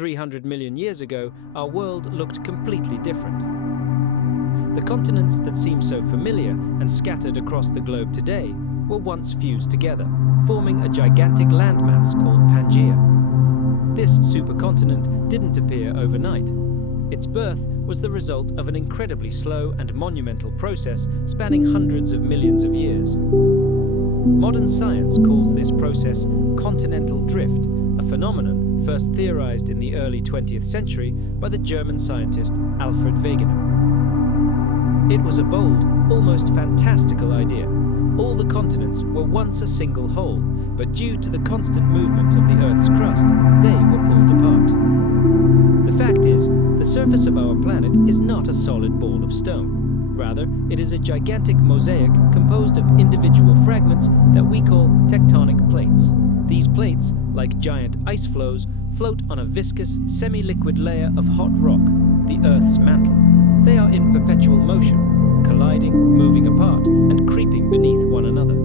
300 million years ago, our world looked completely different. The continents that seem so familiar and scattered across the globe today were once fused together, forming a gigantic landmass called Pangea. This supercontinent didn't appear overnight. Its birth was the result of an incredibly slow and monumental process spanning hundreds of millions of years. Modern science calls this process continental drift, a phenomenon first theorized in the early 20th century by the German scientist Alfred Wegener. It was a bold, almost fantastical idea. All the continents were once a single whole, but due to the constant movement of the Earth's crust, they were pulled apart. The fact is, the surface of our planet is not a solid ball of stone. Rather, it is a gigantic mosaic composed of individual fragments that we call tectonic plates. These plates, like giant ice flows, float on a viscous, semi-liquid layer of hot rock, the Earth's mantle. They are in perpetual motion, colliding, moving apart, and creeping beneath one another.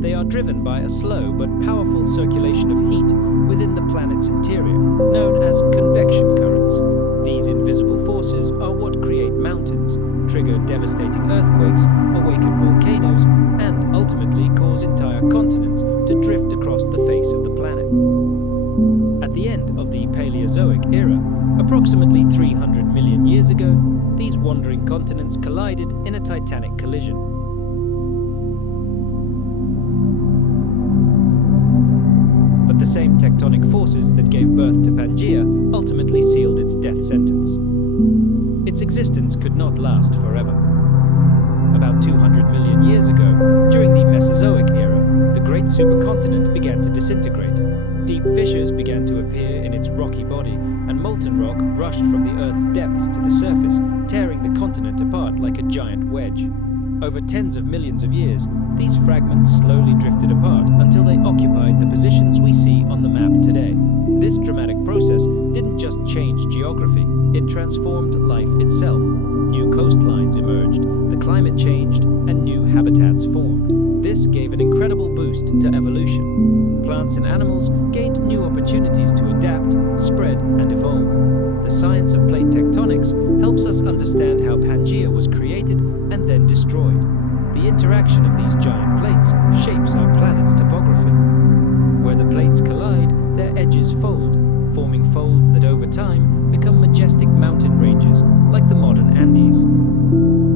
They are driven by a slow but powerful circulation of heat within the planet's interior, known as convection currents. These invisible forces are what create mountains, trigger devastating earthquakes, awaken volcanoes, and ultimately cause entire continents to drift across the face of the planet. At the end of the Paleozoic era, approximately 300 million years ago, these wandering continents collided in a titanic collision. But the same tectonic forces that gave birth to Pangea ultimately sealed its death sentence. Its existence could not last forever. About 200 million years ago, during the Mesozoic era, the great supercontinent began to disintegrate. Deep fissures began to appear in its rocky body, and molten rock rushed from the Earth's depths to the surface, tearing the continent apart like a giant wedge. Over tens of millions of years, these fragments slowly drifted apart until they occupied the positions we see on the map today. This dramatic process didn't just change geography, it transformed life itself. New coastlines emerged, the climate changed, and new habitats formed. This gave an incredible boost to evolution. Plants and animals gained new opportunities to adapt, spread, and evolve. The science of plate tectonics helps us understand how Pangea was created and then destroyed. The interaction of these giant plates shapes our planet's topography. Where the plates collide, their edges fold, forming folds that over time become majestic mountain ranges like the modern Andes.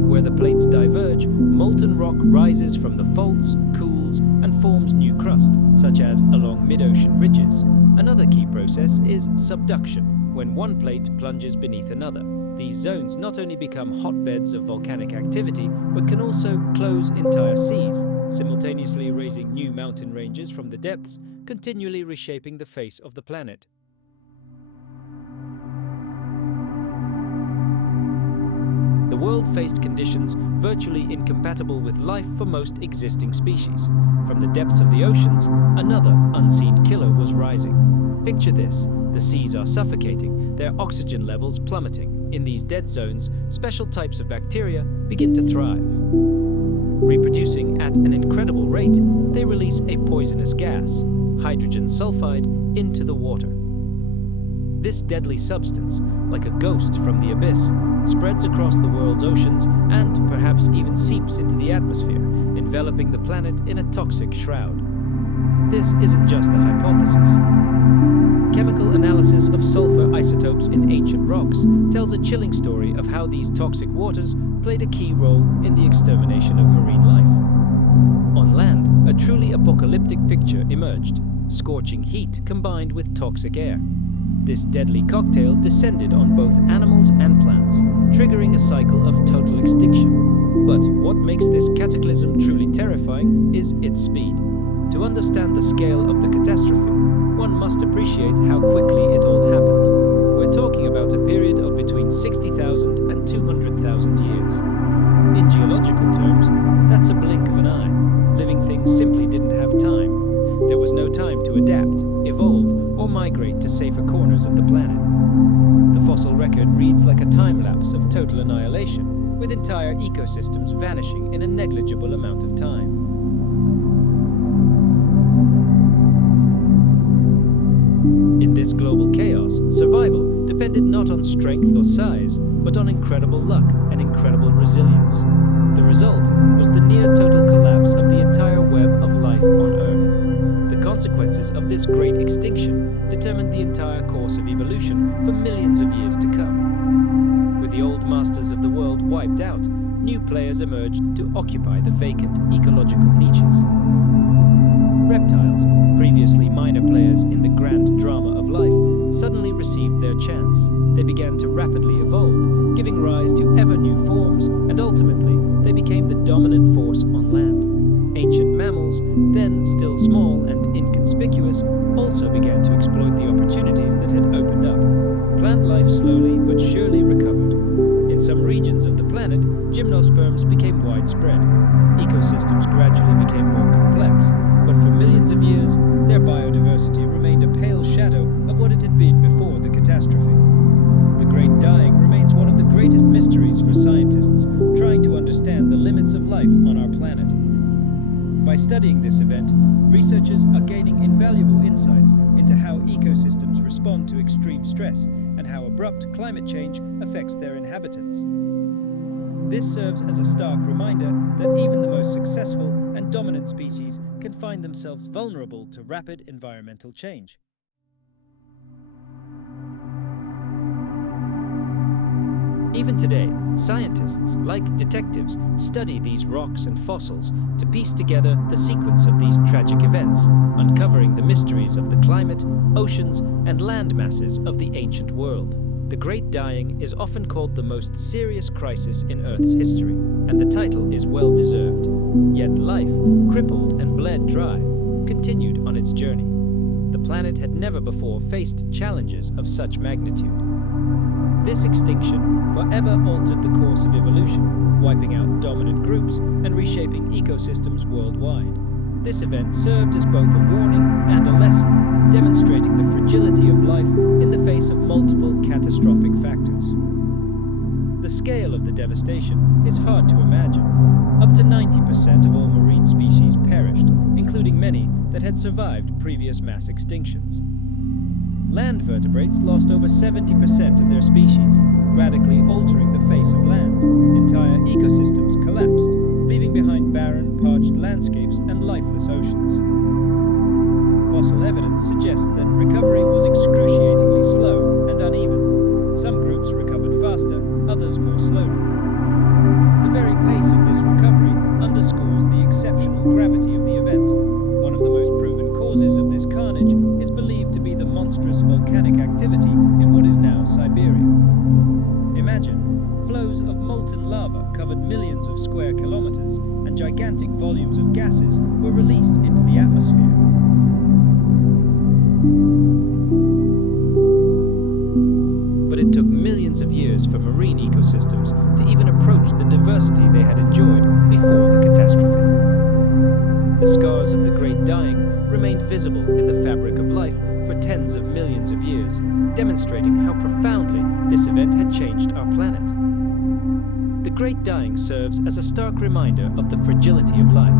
Where the plates diverge, molten rock rises from the faults, cools, and forms new crust, such as along mid-ocean ridges. Another key process is subduction, when one plate plunges beneath another. These zones not only become hotbeds of volcanic activity, but can also close entire seas, simultaneously raising new mountain ranges from the depths, continually reshaping the face of the planet. The world faced conditions virtually incompatible with life for most existing species. From the depths of the oceans, another unseen killer was rising. Picture this: the seas are suffocating, their oxygen levels plummeting. In these dead zones, special types of bacteria begin to thrive. Reproducing at an incredible rate, they release a poisonous gas, hydrogen sulfide, into the water. This deadly substance, like a ghost from the abyss, spreads across the world's oceans and perhaps even seeps into the atmosphere, enveloping the planet in a toxic shroud. This isn't just a hypothesis. Chemical analysis of sulfur isotopes in ancient rocks tells a chilling story of how these toxic waters played a key role in the extermination of marine life. On land, a truly apocalyptic picture emerged: scorching heat combined with toxic air. This deadly cocktail descended on both animals and plants, triggering a cycle of total extinction. But what makes this cataclysm truly terrifying is its speed. To understand the scale of the catastrophe, one must appreciate how quickly it all happened. We're talking about a period of between 60,000 and 200,000 years. In geological terms, that's a blink of an eye. Living things simply didn't have time. There was no time to adapt, evolve, or migrate to safer corners of the planet. The fossil record reads like a time-lapse of total annihilation, with entire ecosystems vanishing in a negligible amount of time. In this global chaos, survival depended not on strength or size, but on incredible luck and incredible resilience. The result was the near-total collapse of the entire web of life on Earth. The consequences of this great extinction determined the entire course of evolution for millions of years to come. With the old masters of the world wiped out, new players emerged to occupy the vacant ecological niches. Reptiles, previously minor players in the grand drama of life, suddenly received their chance. They began to rapidly evolve, giving rise to ever new forms, and ultimately, they became the dominant force on land. Ancient mammals, then still small and inconspicuous, also began to exploit the opportunities that had opened up. Plant life slowly but surely recovered. In some regions of the planet, gymnosperms became widespread. Ecosystems gradually became more complex, but for millions of years, their biodiversity remained a pale shadow of what it had been before the catastrophe. The Great Dying remains one of the greatest mysteries for scientists trying to understand the limits of life on our planet. By studying this event, researchers are gaining invaluable insights into how ecosystems respond to extreme stress and how abrupt climate change affects their inhabitants. This serves as a stark reminder that even the most successful and dominant species can find themselves vulnerable to rapid environmental change. Even today, scientists, like detectives, study these rocks and fossils to piece together the sequence of these tragic events, uncovering the mysteries of the climate, oceans, and land masses of the ancient world. The Great Dying is often called the most serious crisis in Earth's history, and the title is well deserved. Yet life, crippled and bled dry, continued on its journey. The planet had never before faced challenges of such magnitude. This extinction forever altered the course of evolution, wiping out dominant groups and reshaping ecosystems worldwide. This event served as both a warning and a lesson, demonstrating the fragility of life in the face of multiple catastrophic factors. The scale of the devastation is hard to imagine. Up to 90% of all marine species perished, including many that had survived previous mass extinctions. Land vertebrates lost over 70% of their species, radically altering the face of land. Entire ecosystems collapsed, leaving behind barren, parched landscapes and lifeless oceans. Fossil evidence suggests that recovery was excruciatingly slow and uneven. Some groups recovered faster, others more slowly. The very pace of this recovery underscores the exceptional gravity of the event. One of the most proven causes of this carnage is believed to be the monstrous volcanic activity in what is now Siberia. Imagine, flows of molten lava covered millions of square kilometers, and gigantic volumes of gases were released into the atmosphere. But it took millions of years for marine ecosystems to even approach the diversity they had enjoyed before the catastrophe. The scars of the Great Dying remained visible in the fabric of life for tens of millions of years, demonstrating how profoundly this event had changed our planet. The Great Dying serves as a stark reminder of the fragility of life.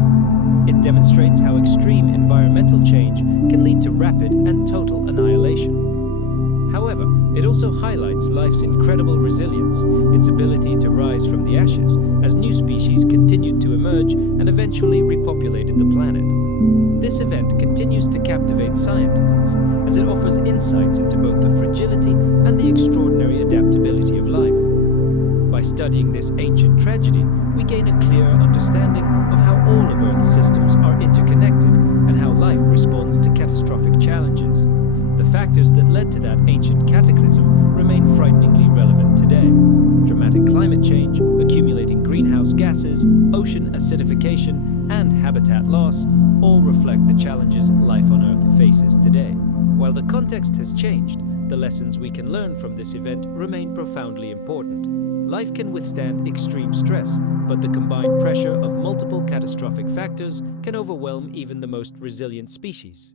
It demonstrates how extreme environmental change can lead to rapid and total annihilation. However, it also highlights life's incredible resilience, its ability to rise from the ashes as new species continued to emerge and eventually repopulated the planet. This event continues to captivate scientists as it offers insights into both the fragility and the extraordinary adaptability of life. By studying this ancient tragedy, we gain a clearer understanding of how all of Earth's systems are interconnected and how life responds to catastrophic challenges. The factors that led to that ancient cataclysm remain frighteningly relevant today. Dramatic climate change, accumulating greenhouse gases, ocean acidification, and habitat loss all reflect the challenges life on Earth faces today. While the context has changed, the lessons we can learn from this event remain profoundly important. Life can withstand extreme stress, but the combined pressure of multiple catastrophic factors can overwhelm even the most resilient species.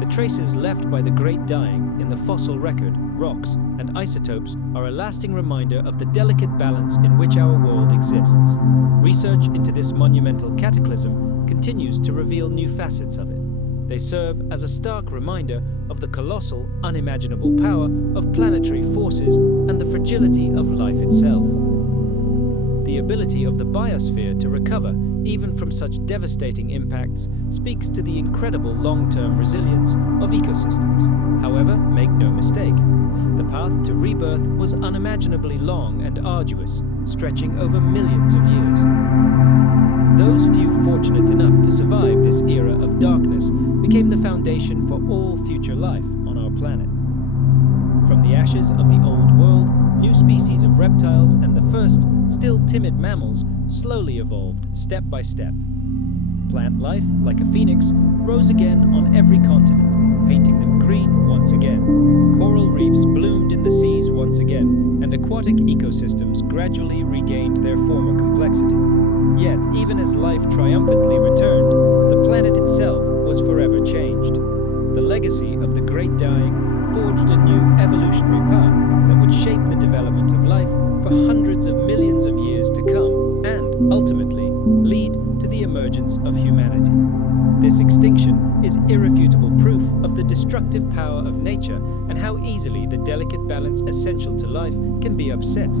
The traces left by the Great Dying in the fossil record, rocks, and isotopes are a lasting reminder of the delicate balance in which our world exists. Research into this monumental cataclysm continues to reveal new facets of it. They serve as a stark reminder of the colossal, unimaginable power of planetary forces and the fragility of life itself. The ability of the biosphere to recover even from such devastating impacts speaks to the incredible long-term resilience of ecosystems. However, make no mistake, the path to rebirth was unimaginably long and arduous, stretching over millions of years. Those few fortunate enough to survive this era of darkness became the foundation for all future life on our planet. From the ashes of the old world, new species of reptiles and the first, still timid mammals slowly evolved step by step. Plant life, like a phoenix, rose again on every continent, painting them green once again. Coral reefs bloomed in the seas once again, and aquatic ecosystems gradually regained their former complexity. Yet, even as life triumphantly returned, the planet itself was forever changed. The legacy of the Great Dying forged a new evolutionary path that would shape the development of life for hundreds of millions of years to come, and, ultimately, lead to the emergence of humanity. This extinction is irrefutable proof of the destructive power of nature and how easily the delicate balance essential to life can be upset.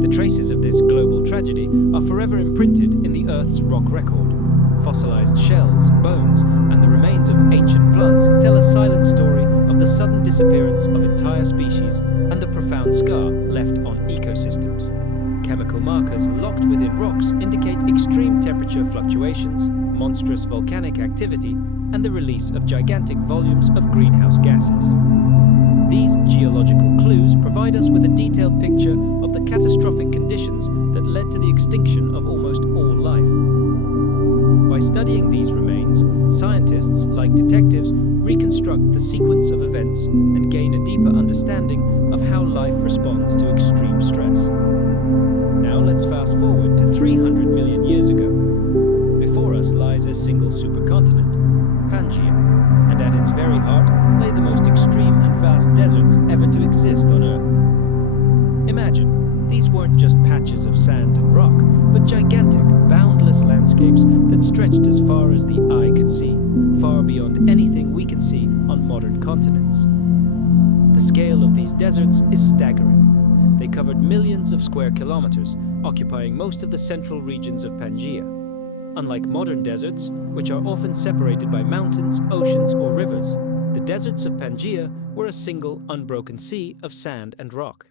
The traces of this global tragedy are forever imprinted in the Earth's rock record. Fossilized shells, bones, and the remains of ancient plants tell a silent story of the sudden disappearance of entire species and the profound scar left on ecosystems. Chemical markers locked within rocks indicate extreme temperature fluctuations, monstrous volcanic activity, and the release of gigantic volumes of greenhouse gases. These geological clues provide us with a detailed picture of the catastrophic conditions that led to the extinction of almost all life. By studying these remains, scientists, like detectives, reconstruct the sequence of events and gain a deeper understanding of how life responds to extreme stress. Now let's fast forward to 300 million years ago. Before us lies a single supercontinent, Pangea, and at its very heart lay the most extreme and vast deserts ever to exist on Earth. Imagine, these weren't just patches of sand and rock, but gigantic, boundless landscapes that stretched as far as the eye could see, far beyond anything we can see on modern continents. The scale of these deserts is staggering. They covered millions of square kilometers, occupying most of the central regions of Pangea. Unlike modern deserts, which are often separated by mountains, oceans, or rivers, the deserts of Pangea were a single, unbroken sea of sand and rock.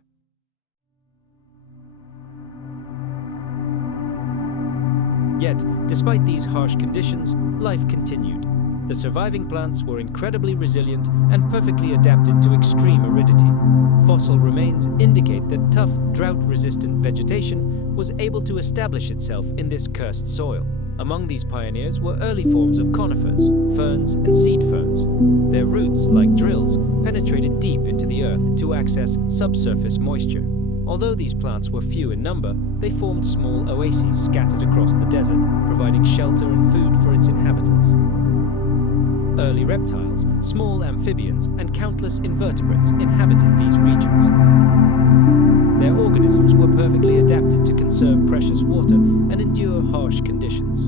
Yet, despite these harsh conditions, life continued. The surviving plants were incredibly resilient and perfectly adapted to extreme aridity. Fossil remains indicate that tough, drought-resistant vegetation was able to establish itself in this cursed soil. Among these pioneers were early forms of conifers, ferns, and seed ferns. Their roots, like drills, penetrated deep into the earth to access subsurface moisture. Although these plants were few in number, they formed small oases scattered across the desert, providing shelter and food for its inhabitants. Early reptiles, small amphibians, and countless invertebrates inhabited these regions. Their organisms were perfectly adapted to conserve precious water and endure harsh conditions.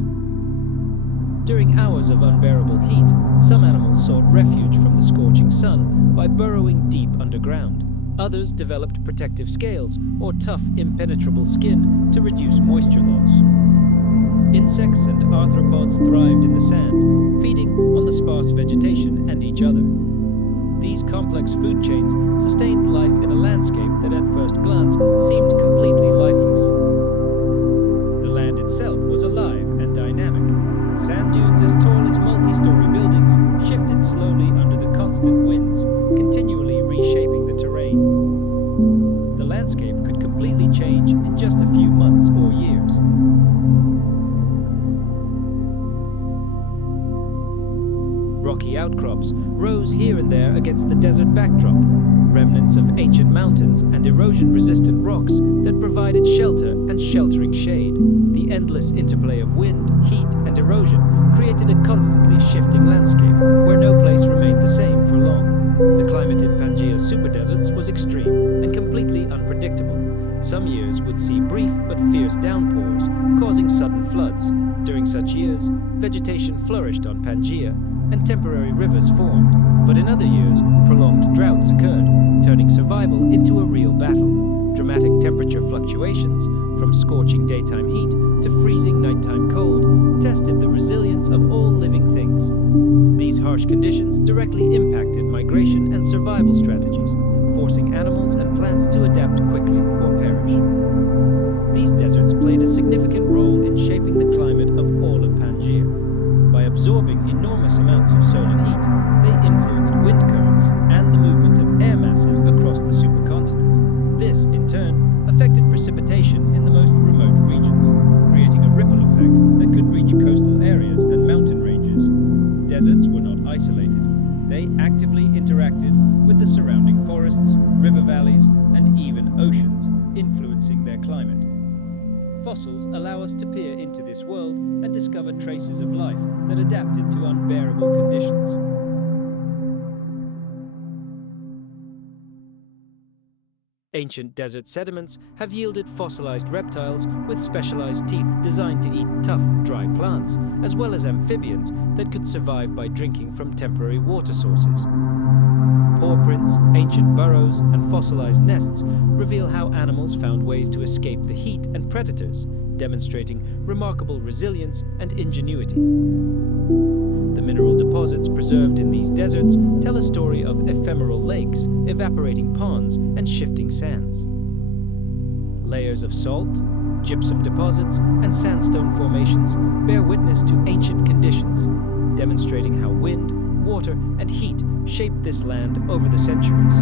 During hours of unbearable heat, some animals sought refuge from the scorching sun by burrowing deep underground. Others developed protective scales or tough, impenetrable skin to reduce moisture loss. Insects and arthropods thrived in the sand, feeding on the sparse vegetation and each other. These complex food chains sustained life in a landscape that at first glance seemed completely lifeless. The land itself was alive and dynamic. Sand dunes as tall as multi-story buildings shifted slowly under the constant winds, continually reshaping the terrain. The landscape could completely change in just a few months or years. Rocky outcrops rose here and there against the desert backdrop, remnants of ancient mountains and erosion-resistant rocks that provided shelter and sheltering shade. The endless interplay of wind, heat, and erosion created a constantly shifting landscape where no place remained the same for long. The climate in Pangea's superdeserts was extreme and completely unpredictable. Some years would see brief but fierce downpours, causing sudden floods. During such years, vegetation flourished on Pangea and temporary rivers formed, but in other years, prolonged droughts occurred, turning survival into a real battle. Dramatic temperature fluctuations, from scorching daytime heat to freezing nighttime cold, tested the resilience of all living things. These harsh conditions directly impacted migration and survival strategies, forcing animals and plants to adapt quickly or perish. These deserts played a significant role in shaping the climate of all of Pangea. By absorbing enormous amounts of solar heat, they influenced wind currents and the movement of air masses across the supercontinent. This, in turn, affected precipitation in the most remote regions, creating a ripple effect that could reach coastal areas and mountain ranges. Deserts were not isolated. They actively interacted with the surrounding forests, river valleys, and even oceans, influencing their climate. Fossils allow us to peer into this world and discover traces of life that adapted to unbearable conditions. Ancient desert sediments have yielded fossilized reptiles with specialized teeth designed to eat tough, dry plants, as well as amphibians that could survive by drinking from temporary water sources. Paw prints, ancient burrows, and fossilized nests reveal how animals found ways to escape the heat and predators, demonstrating remarkable resilience and ingenuity. The mineral deposits preserved in these deserts tell a story of ephemeral lakes, evaporating ponds, and shifting sands. Layers of salt, gypsum deposits, and sandstone formations bear witness to ancient conditions, demonstrating how wind, water, and heat shaped this land over the centuries.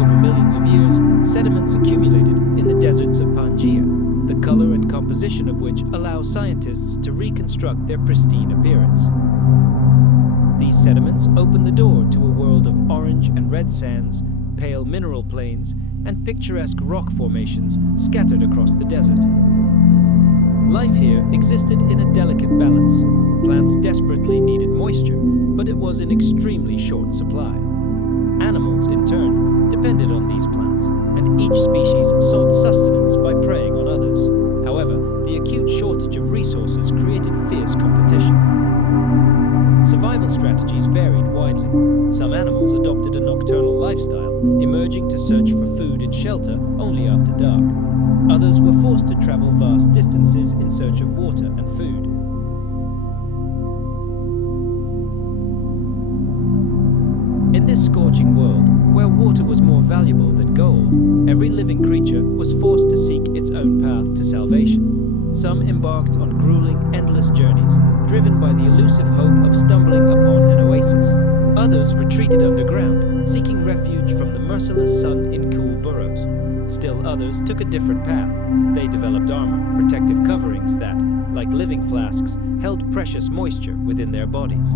Over millions of years, sediments accumulated in the deserts of Pangea, the color and composition of which allow scientists to reconstruct their pristine appearance. These sediments open the door to a world of orange and red sands, pale mineral plains, and picturesque rock formations scattered across the desert. Life here existed in a delicate balance. Plants desperately needed moisture, but it was in extremely short supply. Animals, in turn, depended on these plants, and each species sought sustenance by preying on others. However, the acute shortage of resources created fierce competition. Survival strategies varied widely. Some animals adopted a nocturnal lifestyle, emerging to search for food and shelter only after dark. Others were forced to travel vast distances in search of water and food. In this scorching world, where water was more valuable than gold, every living creature was forced to seek its own path to salvation. Some embarked on grueling, endless journeys, driven by the elusive hope of stumbling upon an oasis. Others retreated underground, seeking refuge from the merciless sun in cool burrows. Still others took a different path. They developed armor, protective coverings that, like living flasks, held precious moisture within their bodies.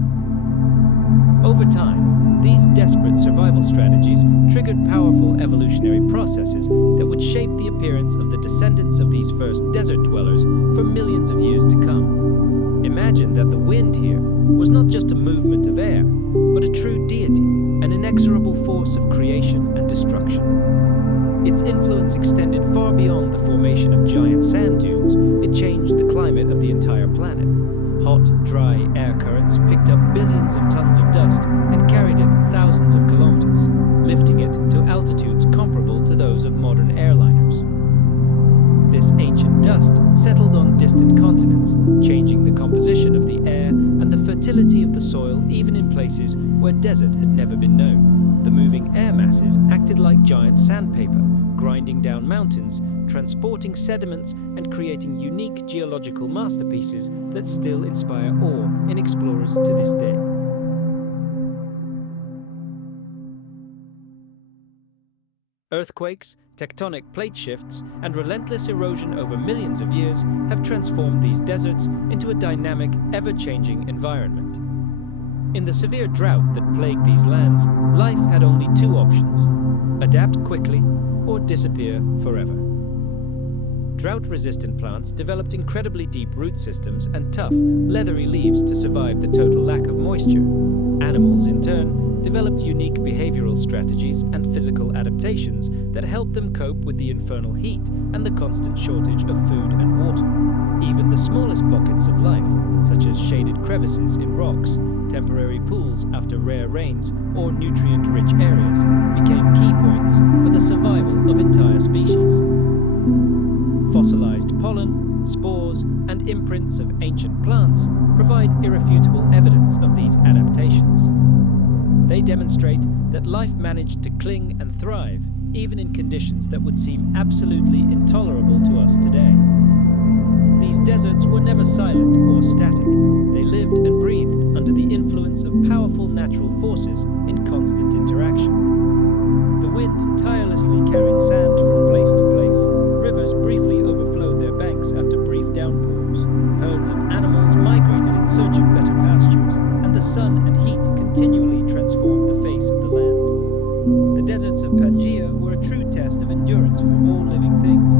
Over time, these desperate survival strategies triggered powerful evolutionary processes that would shape the appearance of the descendants of these first desert dwellers for millions of years to come. Imagine that the wind here was not just a movement of air, but a true deity, an inexorable force of creation and destruction. Its influence extended far beyond the formation of giant sand dunes. It changed the climate of the entire planet. Hot, dry air currents picked up billions of tons of dust and carried it thousands of kilometers, lifting it to altitudes comparable to those of modern airliners. This ancient dust settled on distant continents, changing the composition of the air and the fertility of the soil even in places where desert had never been known. The moving air masses acted like giant sandpaper, grinding down mountains, transporting sediments, and creating unique geological masterpieces that still inspire awe in explorers to this day. Earthquakes, tectonic plate shifts, and relentless erosion over millions of years have transformed these deserts into a dynamic, ever-changing environment. In the severe drought that plagued these lands, life had only two options: adapt quickly or disappear forever. Drought-resistant plants developed incredibly deep root systems and tough, leathery leaves to survive the total lack of moisture. Animals, in turn, developed unique behavioral strategies and physical adaptations that helped them cope with the infernal heat and the constant shortage of food and water. Even the smallest pockets of life, such as shaded crevices in rocks, temporary pools after rare rains, or nutrient-rich areas, became key points for the survival of entire species. Fossilized pollen, spores, and imprints of ancient plants provide irrefutable evidence of these adaptations. They demonstrate that life managed to cling and thrive even in conditions that would seem absolutely intolerable to us today. These deserts were never silent or static. They lived and breathed under the influence of powerful natural forces in constant interaction. The wind tirelessly carried sand from place to place. Rivers briefly overflowed their banks after brief downpours. Herds of animals migrated in search of better pastures, and the sun and heat continually transformed the face of the land. The deserts of Pangea were a true test of endurance for all living things.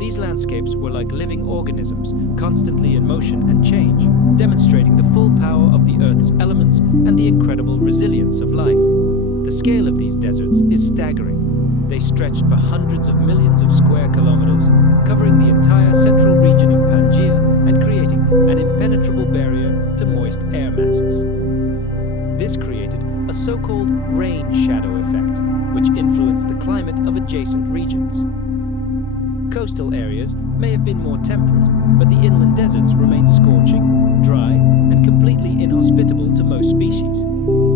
These landscapes were like living organisms, constantly in motion and change, demonstrating the full power of the Earth's elements and the incredible resilience of life. The scale of these deserts is staggering. They stretched for hundreds of millions of square kilometers, covering the entire central region of Pangea and creating an impenetrable barrier to moist air masses. This created a so-called rain shadow effect, which influenced the climate of adjacent regions. Coastal areas may have been more temperate, but the inland deserts remained scorching, dry, and completely inhospitable to most species.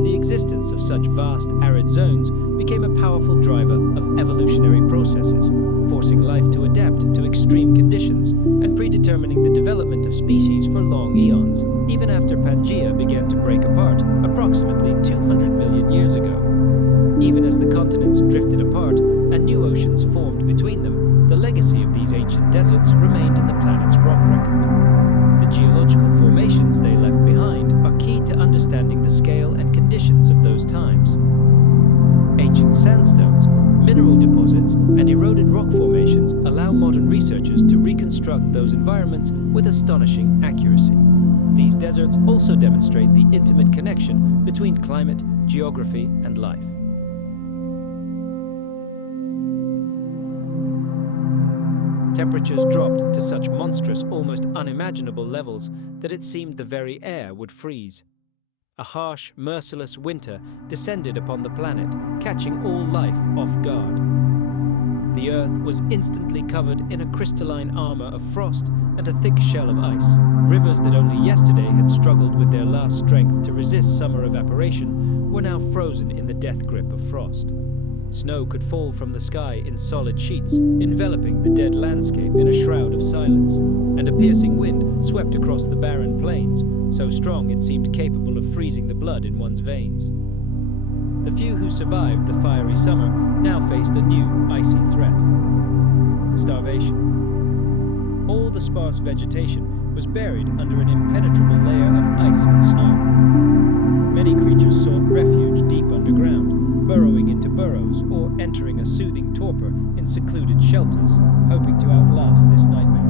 The existence of such vast arid zones became a powerful driver of evolutionary processes, forcing life to adapt to extreme conditions and predetermining the development of species for long eons, even after Pangea began to break apart approximately 200 million years ago. Even as the continents drifted apart and new oceans formed between them, the legacy of these ancient deserts remained in the planet's rock record. The geological formations they left behind are key to understanding the scale and conditions of those times. Ancient sandstones, mineral deposits, and eroded rock formations allow modern researchers to reconstruct those environments with astonishing accuracy. These deserts also demonstrate the intimate connection between climate, geography, and life. Temperatures dropped to such monstrous, almost unimaginable levels that it seemed the very air would freeze. A harsh, merciless winter descended upon the planet, catching all life off guard. The Earth was instantly covered in a crystalline armor of frost and a thick shell of ice. Rivers that only yesterday had struggled with their last strength to resist summer evaporation were now frozen in the death grip of frost. Snow could fall from the sky in solid sheets, enveloping the dead landscape in a shroud of silence, and a piercing wind swept across the barren plains, so strong it seemed capable of freezing the blood in one's veins. The few who survived the fiery summer now faced a new, icy threat: starvation. All the sparse vegetation was buried under an impenetrable layer of ice and snow. Many creatures sought refuge deep underground, burrowing into burrows or entering a soothing torpor in secluded shelters, hoping to outlast this nightmare.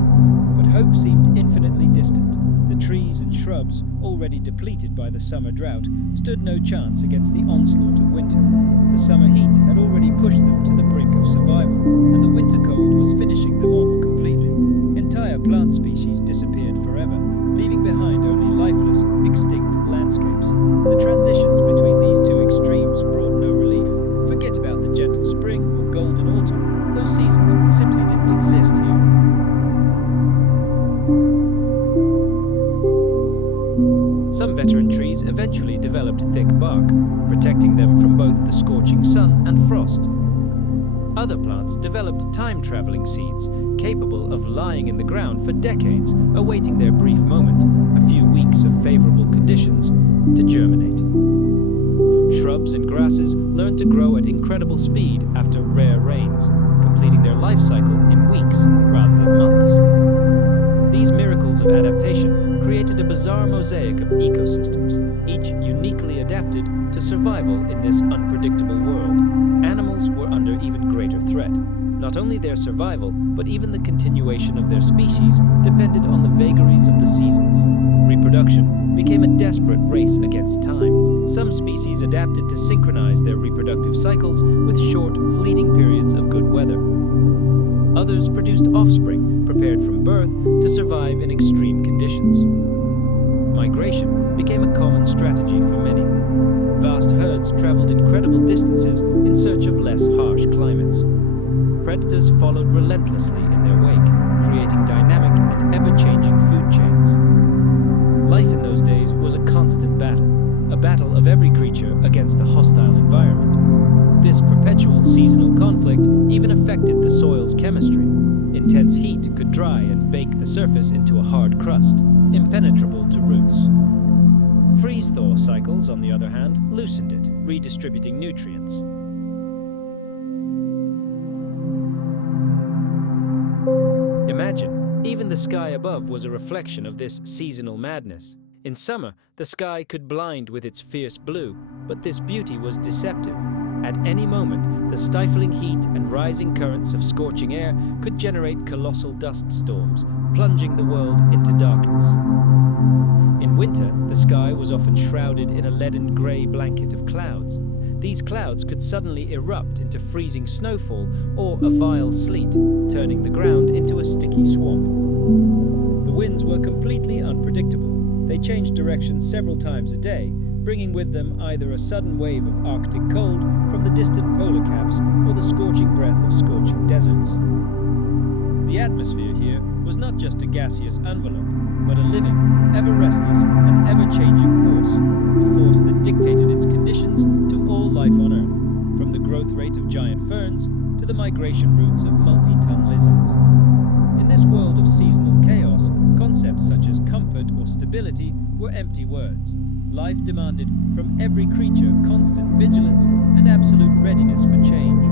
But hope seemed infinitely distant. The trees and shrubs, already depleted by the summer drought, stood no chance against the onslaught of winter. The summer heat had already pushed them to the brink of survival, and the winter cold was finishing them off completely. Entire plant species disappeared forever, leaving behind only lifeless, extinct landscapes. The transitions between these two extremes brought no relief. Forget about the gentle spring or golden autumn. Those seasons simply didn't exist here. Some veteran trees eventually developed thick bark, protecting them from both the scorching sun and frost. Other plants developed time-traveling seeds, capable of lying in the ground for decades, awaiting their brief moment, a few weeks of favorable conditions, to germinate. Shrubs and grasses learned to grow at incredible speed after rare rains, completing their life cycle in weeks rather than months. These miracles of adaptation created created a bizarre mosaic of ecosystems, each uniquely adapted to survival in this unpredictable world. Animals were under even greater threat. Not only their survival, but even the continuation of their species depended on the vagaries of the seasons. Reproduction became a desperate race against time. Some species adapted to synchronize their reproductive cycles with short, fleeting periods of good weather. Others produced offspring prepared from birth to survive in extreme conditions. Migration became a common strategy for many. Vast herds traveled incredible distances in search of less harsh climates. Predators followed relentlessly in their wake, creating dynamic and ever-changing food chains. Life in those days was a constant battle, a battle of every creature against a hostile environment. This perpetual seasonal conflict even affected the soil's chemistry. Intense heat could dry and bake the surface into a hard crust, impenetrable to roots. Freeze-thaw cycles, on the other hand, loosened it, redistributing nutrients. Imagine, even the sky above was a reflection of this seasonal madness. In summer, the sky could blind with its fierce blue, but this beauty was deceptive. At any moment, the stifling heat and rising currents of scorching air could generate colossal dust storms, plunging the world into darkness. In winter, the sky was often shrouded in a leaden grey blanket of clouds. These clouds could suddenly erupt into freezing snowfall or a vile sleet, turning the ground into a sticky swamp. The winds were completely unpredictable. They changed direction several times a day, bringing with them either a sudden wave of Arctic cold from the distant polar caps or the scorching breath of scorching deserts. The atmosphere here was not just a gaseous envelope, but a living, ever-restless and ever-changing force, a force that dictated its conditions to all life on Earth, from the growth rate of giant ferns to the migration routes of multi-ton lizards. In this world of seasonal chaos, concepts such as comfort or stability were empty words. Life demanded from every creature constant vigilance and absolute readiness for change.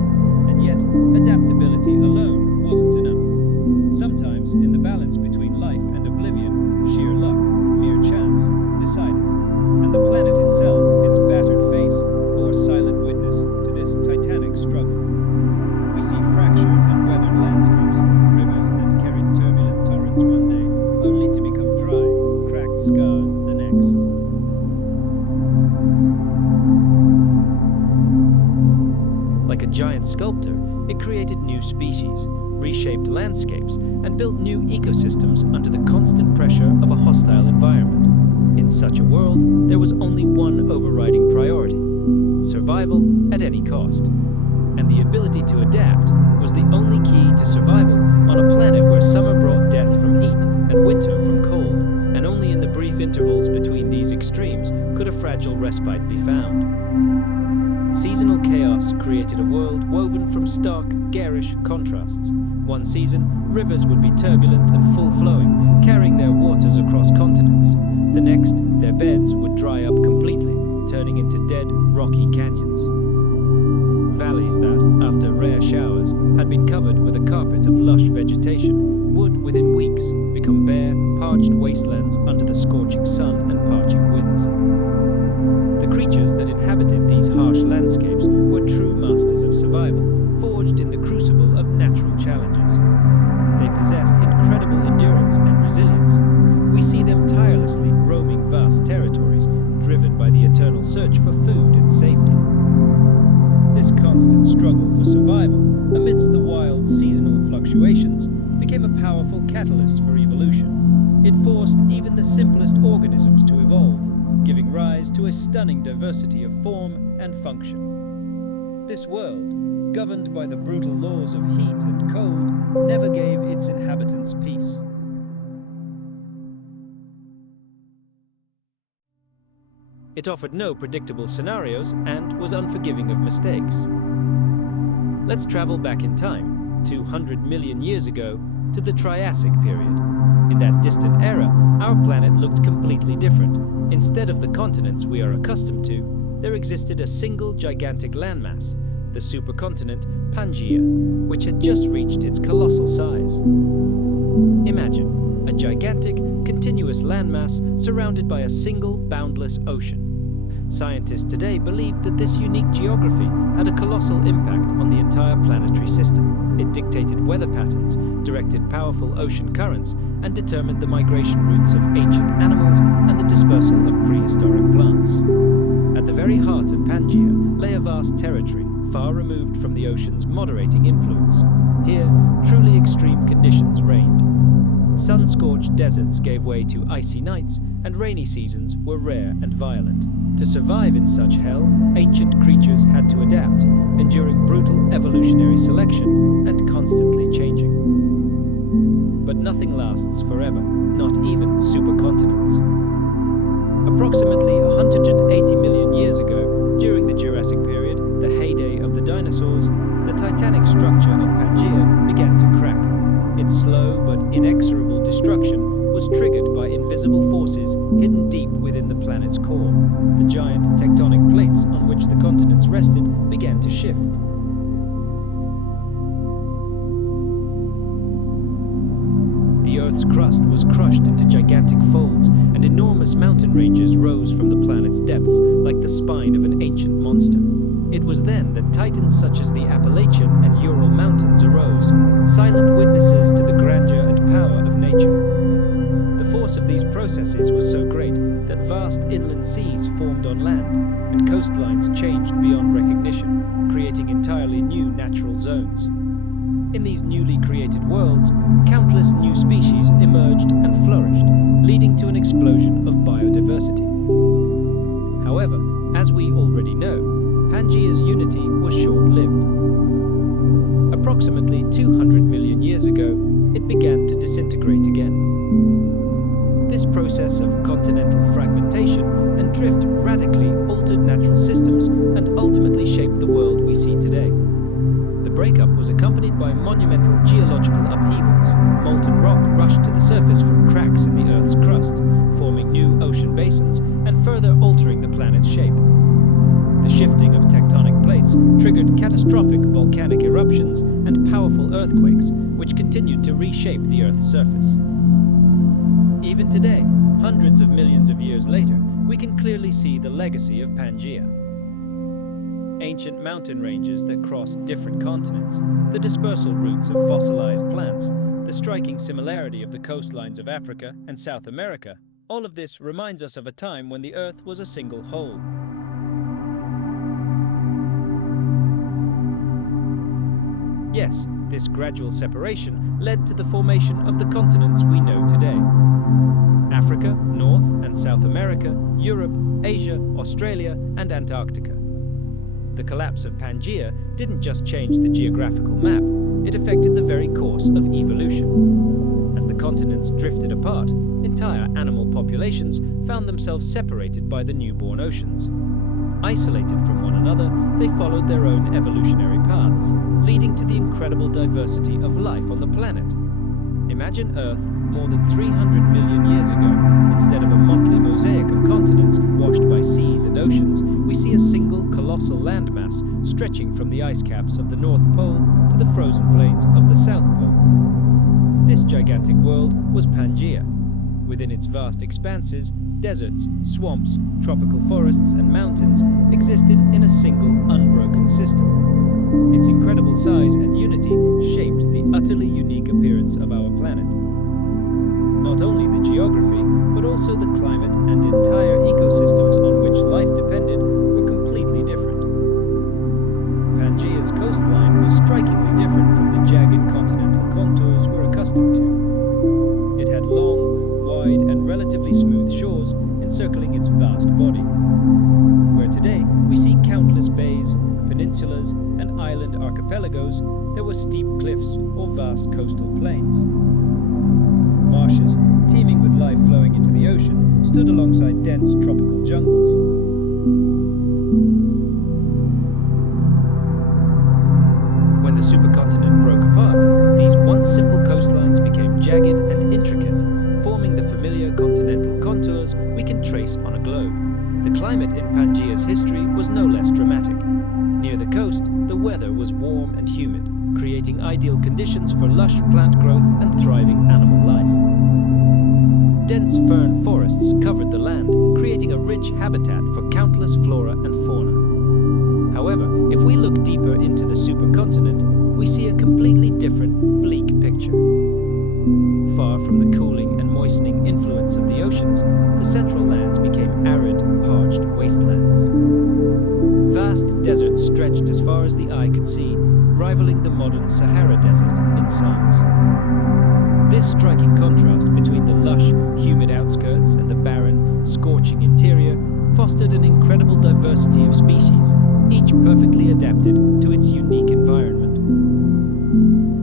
And yet, adaptability alone wasn't enough. Sometimes, in the balance between life and oblivion, sheer luck, mere chance, decided. And the planet itself, its battered face, bore silent witness to this titanic struggle. We see fractured and weathered landscapes, rivers that carried turbulent torrents one day, only to become dry, cracked scars the next. Like a giant sculptor, it created new species, reshaped landscapes, and built new ecosystems under the constant pressure of a hostile environment. In such a world, there was only one overriding priority: survival at any cost. And the ability to adapt was the only key to survival on a planet where summer brought death from heat and winter from cold, and only in the brief intervals between these extremes could a fragile respite be found. Seasonal chaos created a world woven from stark, garish contrasts. One season, rivers would be turbulent and full-flowing, carrying their waters across continents. The next, their beds would dry up completely, turning into dead, rocky canyons. Valleys that, after rare showers, had been covered with a carpet of lush vegetation, would, within weeks, become bare, parched wastelands under the scorching sun and parching winds. The creatures that inhabited these harsh landscapes were true masters of survival, forged in the crucible of natural challenges. They possessed incredible endurance and resilience. We see them tirelessly roaming vast territories, driven by the eternal search for food and safety. This constant struggle for survival, amidst the wild seasonal fluctuations, became a powerful catalyst for evolution. It forced even the simplest organisms to evolve, giving rise to a stunning diversity of form and function. This world, governed by the brutal laws of heat and cold, never gave its inhabitants peace. It offered no predictable scenarios and was unforgiving of mistakes. Let's travel back in time, 200 million years ago, to the Triassic period. In that distant era, our planet looked completely different. Instead of the continents we are accustomed to, there existed a single gigantic landmass, the supercontinent Pangea, which had just reached its colossal size. Imagine a gigantic, continuous continuous landmass surrounded by a single boundless ocean. Scientists today believe that this unique geography had a colossal impact on the entire planetary system. It dictated weather patterns, directed powerful ocean currents, and determined the migration routes of ancient animals and the dispersal of prehistoric plants. At the very heart of Pangea lay a vast territory, far removed from the ocean's moderating influence. Here, truly extreme conditions reigned. Sun-scorched deserts gave way to icy nights, and rainy seasons were rare and violent. To survive in such hell, ancient creatures had to adapt, enduring brutal evolutionary selection and constantly changing. But nothing lasts forever, not even supercontinents. Approximately 180 million years ago, during the Jurassic period, the heyday of the dinosaurs, the titanic structure of Pangea began to crack. Its slow but inexorable destruction was triggered by invisible forces hidden deep within the planet's core. The giant tectonic plates on which the continents rested began to shift. The Earth's crust was crushed into gigantic folds, and enormous mountain ranges rose from the planet's depths like the spine of an ancient monster. It was then that titans such as the Appalachian and Ural Mountains arose, silent witnesses to the grandeur and power of nature. The force of these processes was so great that vast inland seas formed on land, and coastlines changed beyond recognition, creating entirely new natural zones. In these newly created worlds, countless new species emerged and flourished, leading to an explosion of biodiversity. However, as we already know, Pangea's unity was short-lived. Approximately 200 million years ago, it began to disintegrate again. This process of continental fragmentation and drift radically altered natural systems and ultimately shaped the world we see today. The breakup was accompanied by monumental geological upheavals. Molten rock rushed to the surface from cracks in the Earth's crust, forming new ocean basins and further altering the planet's shape. The shifting of tectonic plates triggered catastrophic volcanic eruptions and powerful earthquakes, which continued to reshape the Earth's surface. Even today, hundreds of millions of years later, we can clearly see the legacy of Pangea. Ancient mountain ranges that cross different continents, the dispersal routes of fossilized plants, the striking similarity of the coastlines of Africa and South America, all of this reminds us of a time when the Earth was a single whole. Yes, this gradual separation led to the formation of the continents we know today. Africa, North and South America, Europe, Asia, Australia, and Antarctica. The collapse of Pangea didn't just change the geographical map, it affected the very course of evolution. As the continents drifted apart, entire animal populations found themselves separated by the newborn oceans. Isolated from one another, they followed their own evolutionary paths, leading to the incredible diversity of life on the planet. Imagine Earth more than 300 million years ago. Instead of a motley mosaic of continents washed by seas and oceans, we see a single colossal landmass stretching from the ice caps of the North Pole to the frozen plains of the South Pole. This gigantic world was Pangea. Within its vast expanses, deserts, swamps, tropical forests, and mountains existed in a single, unbroken system. Its incredible size and unity shaped the utterly unique appearance of our planet. Not only the geography, but also the climate and entire ecosystems on which life depended were completely different. Pangea's coastline was strikingly different from the jagged continental contours we're accustomed to. It had long, wide, and relatively smooth shores encircling its vast body. Where today we see countless bays, peninsulas, and island archipelagos, there were steep cliffs or vast coastal plains. Marshes, teeming with life flowing into the ocean, stood alongside dense tropical jungles. When the supercontinent broke apart, these once simple coastlines became jagged and intricate, forming the familiar continental contours we can trace on a globe. The climate in Pangea's history was no less dramatic. Near the coast, the weather was warm and humid, creating ideal conditions for lush plant growth and thriving animal life. Dense fern forests covered the land, creating a rich habitat for countless flora and fauna. However, if we look deeper into the supercontinent, we see a completely different, bleak picture. Far from the cooling and moistening influence of the oceans, the central lands became arid, parched wastelands. Vast deserts stretched as far as the eye could see, rivaling the modern Sahara Desert in size. This striking contrast between the lush, humid outskirts and the barren, scorching interior fostered an incredible diversity of species, each perfectly adapted to its unique environment.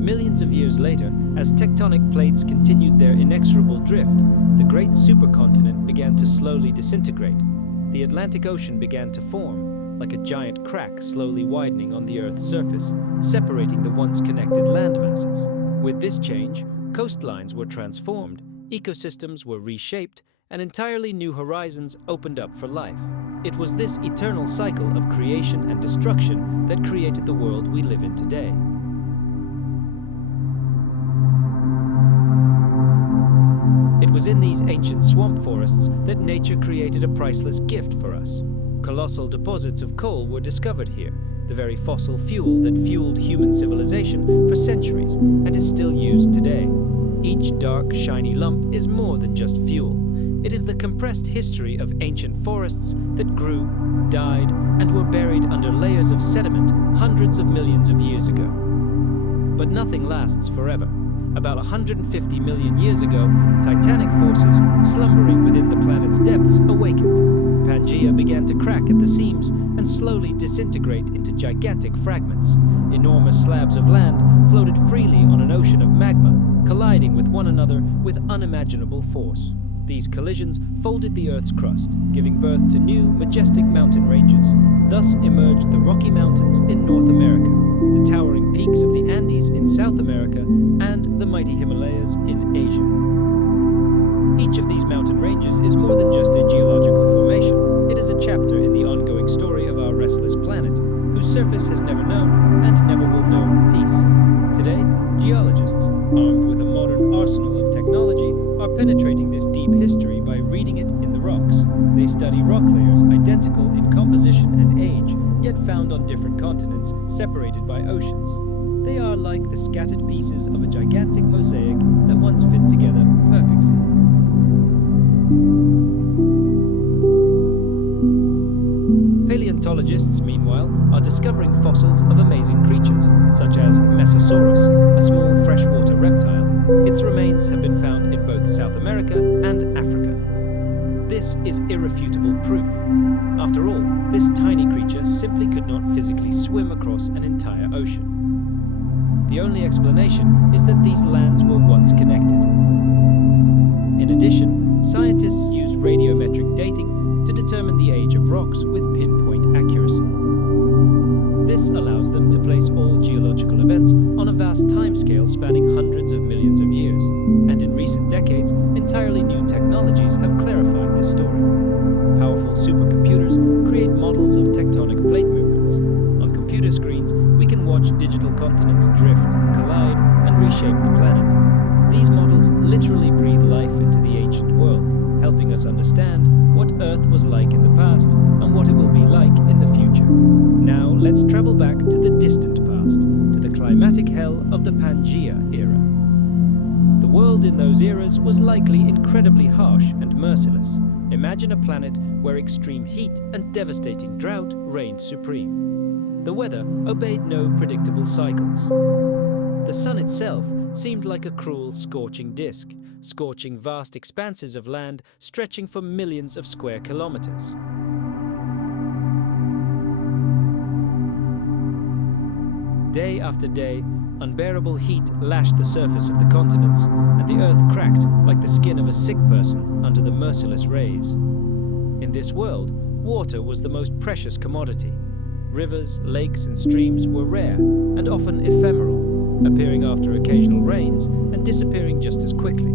Millions of years later, as tectonic plates continued their inexorable drift, the great supercontinent began to slowly disintegrate. The Atlantic Ocean began to form, like a giant crack slowly widening on the Earth's surface, separating the once connected landmasses. With this change, coastlines were transformed, ecosystems were reshaped, and entirely new horizons opened up for life. It was this eternal cycle of creation and destruction that created the world we live in today. It was in these ancient swamp forests that nature created a priceless gift for us. Colossal deposits of coal were discovered here, the very fossil fuel that fueled human civilization for centuries and is still used today. Each dark, shiny lump is more than just fuel. It is the compressed history of ancient forests that grew, died, and were buried under layers of sediment hundreds of millions of years ago. But nothing lasts forever. About 150 million years ago, titanic forces slumbering within the planet's depths awakened. Pangea began to crack at the seams and slowly disintegrate into gigantic fragments. Enormous slabs of land floated freely on an ocean of magma, colliding with one another with unimaginable force. These collisions folded the Earth's crust, giving birth to new, majestic mountain ranges. Thus emerged the Rocky Mountains in North America, the towering peaks of the Andes in South America, and the mighty Himalayas in Asia. Each of these mountain ranges is more than just a geological formation. It is a chapter in the ongoing story of our restless planet, whose surface has never known and never will know peace. Today, geologists, armed with a modern arsenal of technology, are penetrating this deep history by reading it in the rocks. They study rock layers identical in composition and age, yet found on different continents, separated by oceans. They are like the scattered pieces of a gigantic mosaic that once fit together perfectly. Paleontologists, meanwhile, are discovering fossils of amazing creatures, such as Mesosaurus, a small freshwater reptile. Its remains have been found in both South America and Africa. This is irrefutable proof. After all, this tiny creature simply could not physically swim across an entire ocean. The only explanation is that these lands were once connected. In addition, scientists use radiometric dating to determine the age of rocks with pinpoint accuracy. This allows them to place all geological events on a vast timescale spanning hundreds of millions of years, and in recent decades, entirely new technologies have clarified this story. Powerful supercomputers create models of tectonic plate movements. On computer screens, we can watch digital continents drift, collide, and reshape the planet. These models literally breathe life into the ancient world, helping us understand what Earth was like in the past and what it will be like in the future. Now let's travel back to the distant past, to the climatic hell of the Pangea era. The world in those eras was likely incredibly harsh and merciless. Imagine a planet where extreme heat and devastating drought reigned supreme. The weather obeyed no predictable cycles. The sun itself seemed like a cruel, scorching disk, scorching vast expanses of land stretching for millions of square kilometers. Day after day, unbearable heat lashed the surface of the continents, and the earth cracked like the skin of a sick person under the merciless rays. In this world, water was the most precious commodity. Rivers, lakes, and streams were rare and often ephemeral, appearing after occasional rains and disappearing just as quickly.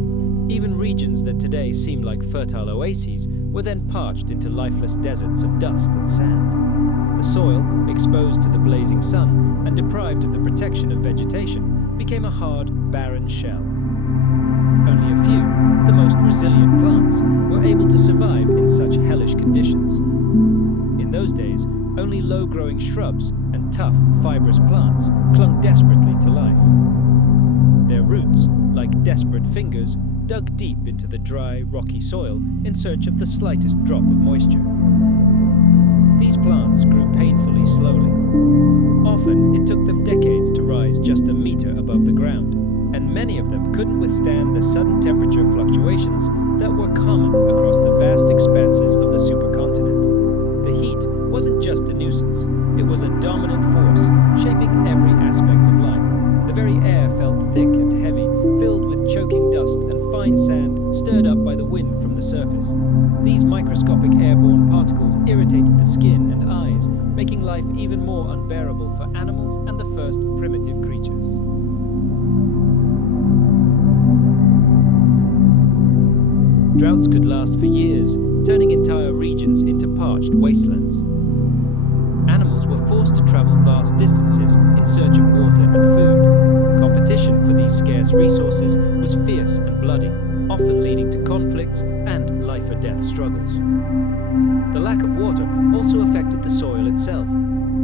Even regions that today seem like fertile oases were then parched into lifeless deserts of dust and sand. The soil, exposed to the blazing sun and deprived of the protection of vegetation, became a hard, barren shell. only a few, the most resilient plants, were able to survive in such hellish conditions. In those days, only low-growing shrubs and tough, fibrous plants clung desperately to life. Their roots, like desperate fingers, dug deep into the dry, rocky soil in search of the slightest drop of moisture. These plants grew painfully slowly. Often, it took them decades to rise just a meter above the ground, and many of them couldn't withstand the sudden temperature fluctuations that were common across the vast expanses of the supercontinent. The heat wasn't just a nuisance, it was a dominant force, shaping every aspect of life. The very air felt thick and heavy, filled with choking dust and fine sand stirred up by the wind from the surface. These microscopic airborne particles irritated the skin and eyes, making life even more unbearable for animals and the first primitive creatures. Droughts could last for years, turning entire regions into parched wastelands. Animals were forced to travel vast distances in search of water and food. Competition for these scarce resources was fierce and bloody, often leading to conflicts and life-or-death struggles. The lack of water also affected the soil itself.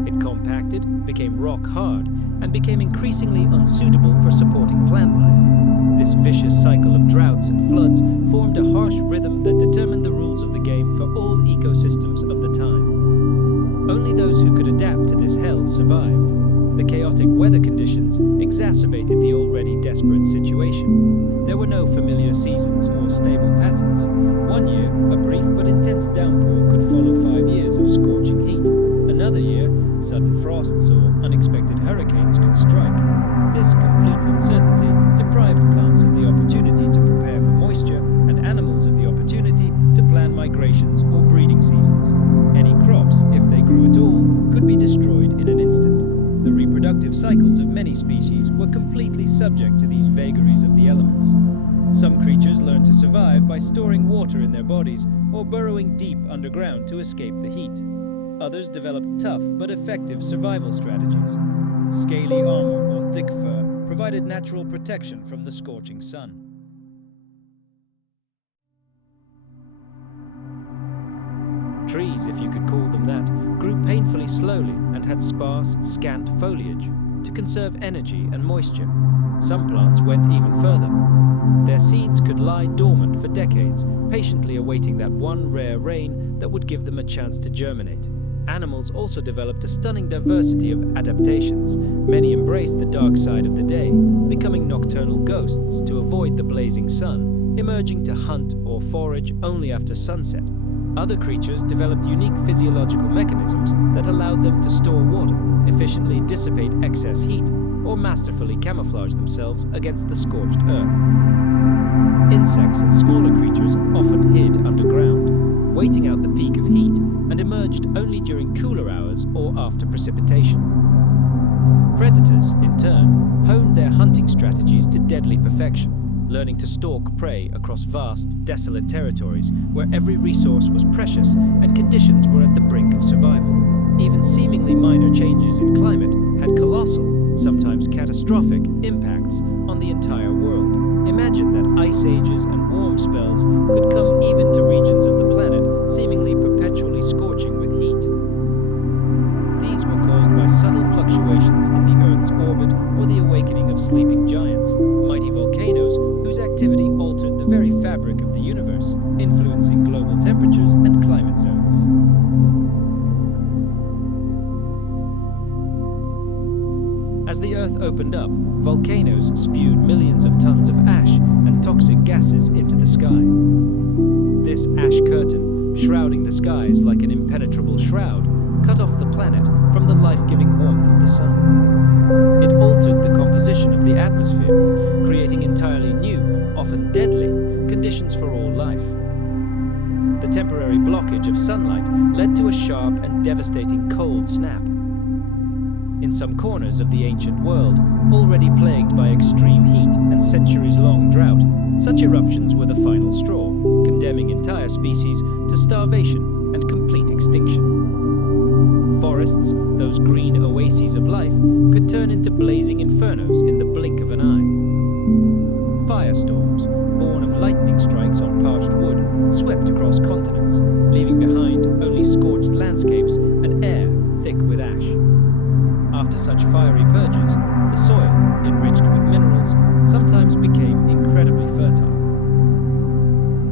It compacted, became rock-hard, and became increasingly unsuitable for supporting plant life. This vicious cycle of droughts and floods formed a harsh rhythm that determined the rules of the game for all ecosystems of the time. Only those who could adapt to this hell survived. The chaotic weather conditions exacerbated the already desperate situation. There were no familiar seasons or stable patterns. One year, a brief but intense downpour could follow 5 years of scorching heat. Another year, sudden frosts or unexpected hurricanes could strike. This complete uncertainty deprived plants of the opportunity to prepare for moisture and animals of the opportunity to plan migrations or breeding seasons. Any crops, if they grew at all, could be destroyed in an instant. The reproductive cycles of many species were completely subject to these vagaries of the elements. Some creatures learned to survive by storing water in their bodies or burrowing deep underground to escape the heat. Others developed tough but effective survival strategies. Scaly armor or thick fur provided natural protection from the scorching sun. Trees, if you could call them that, grew painfully slowly and had sparse, scant foliage to conserve energy and moisture. Some plants went even further. Their seeds could lie dormant for decades, patiently awaiting that one rare rain that would give them a chance to germinate. Animals also developed a stunning diversity of adaptations. Many embraced the dark side of the day, becoming nocturnal ghosts to avoid the blazing sun, emerging to hunt or forage only after sunset. Other creatures developed unique physiological mechanisms that allowed them to store water, efficiently dissipate excess heat, or masterfully camouflage themselves against the scorched earth. Insects and smaller creatures often hid underground, waiting out the peak of heat, and emerged only during cooler hours or after precipitation. Predators, in turn, honed their hunting strategies to deadly perfection, learning to stalk prey across vast, desolate territories where every resource was precious and conditions were at the brink of survival. Even seemingly minor changes in climate had colossal, sometimes catastrophic, impacts on the entire world. Imagine that ice ages and warm spells could come even to regions of the planet seemingly perpetually scorching with heat. These were caused by subtle fluctuations in the Earth's orbit or the awakening of sleeping giants, mighty volcanoes whose activity altered the very fabric of the universe, influencing global temperatures and climate zones. As the Earth opened up, volcanoes spewed millions of tons of ash and toxic gases into the sky. This ash curtain, shrouding the skies like an impenetrable shroud, cut off the planet from the life-giving warmth of the sun. It altered the composition of the atmosphere, creating entirely new, often deadly, conditions for all life. The temporary blockage of sunlight led to a sharp and devastating cold snap. In some corners of the ancient world, already plagued by extreme heat and centuries-long drought, such eruptions were the final straw, condemning entire species to starvation and complete extinction. Forests, those green oases of life, could turn into blazing infernos in the blink of an eye. Firestorms, parched wood swept across continents, leaving behind only scorched landscapes and air thick with ash. After such fiery purges, the soil, enriched with minerals, sometimes became incredibly fertile.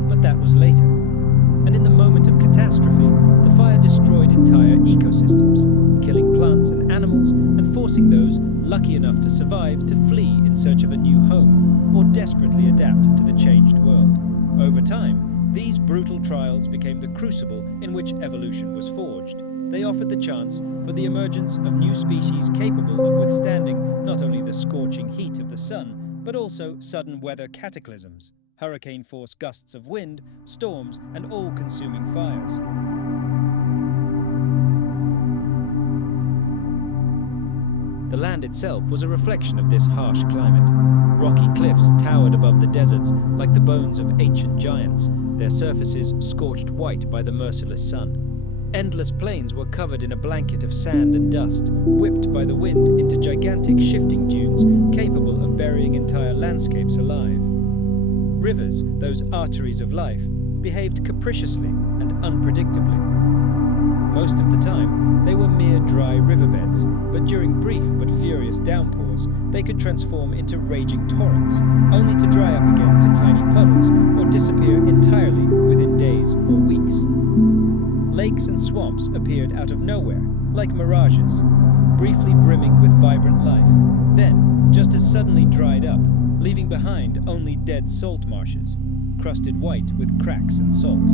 But that was later, and in the moment of catastrophe, the fire destroyed entire ecosystems, killing plants and animals and forcing those lucky enough to survive to flee in search of a new home or desperately adapt to the changed world. Over time, these brutal trials became the crucible in which evolution was forged. They offered the chance for the emergence of new species capable of withstanding not only the scorching heat of the sun, but also sudden weather cataclysms, hurricane-force gusts of wind, storms, and all-consuming fires. The land itself was a reflection of this harsh climate. Rocky cliffs towered above the deserts like the bones of ancient giants, their surfaces scorched white by the merciless sun. Endless plains were covered in a blanket of sand and dust, whipped by the wind into gigantic shifting dunes capable of burying entire landscapes alive. Rivers, those arteries of life, behaved capriciously and unpredictably. Most of the time, they were mere dry riverbeds, but during brief but furious downpours, they could transform into raging torrents, only to dry up again to tiny puddles or disappear entirely within days or weeks. Lakes and swamps appeared out of nowhere, like mirages, briefly brimming with vibrant life, then just as suddenly dried up, leaving behind only dead salt marshes, crusted white with cracks and salt.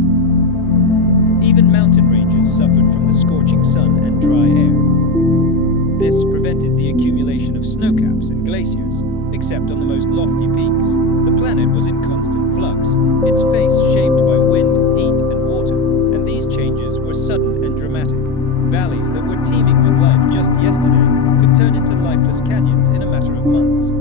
Even mountain ranges suffered from the scorching sun and dry air. This prevented the accumulation of snowcaps and glaciers, except on the most lofty peaks. The planet was in constant flux, its face shaped by wind, heat, and water, and these changes were sudden and dramatic. Valleys that were teeming with life just yesterday could turn into lifeless canyons in a matter of months.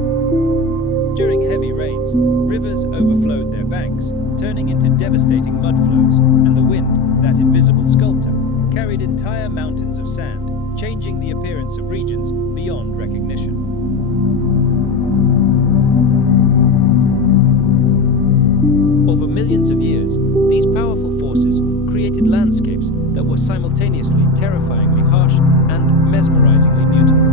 During heavy rains, rivers overflowed their banks, turning into devastating mudflows, and the wind, that invisible sculptor, carried entire mountains of sand, changing the appearance of regions beyond recognition. Over millions of years, these powerful forces created landscapes that were simultaneously terrifyingly harsh and mesmerizingly beautiful.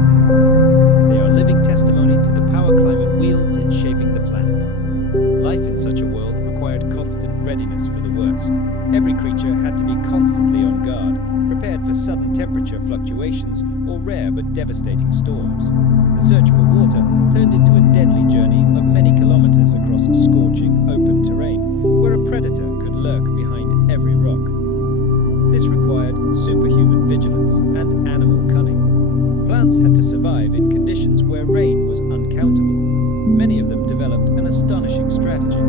They are living testimony to the power climate wields in shaping the planet. Life in such a world required constant readiness for the worst. Every creature had to be constantly on guard, prepared for sudden temperature fluctuations or rare but devastating storms. The search for water turned into a deadly journey of many kilometers across scorching, open terrain, where a predator could lurk behind every rock. This required superhuman vigilance and animal cunning. Plants had to survive in conditions where rain was uncountable. Many of them developed an astonishing strategy.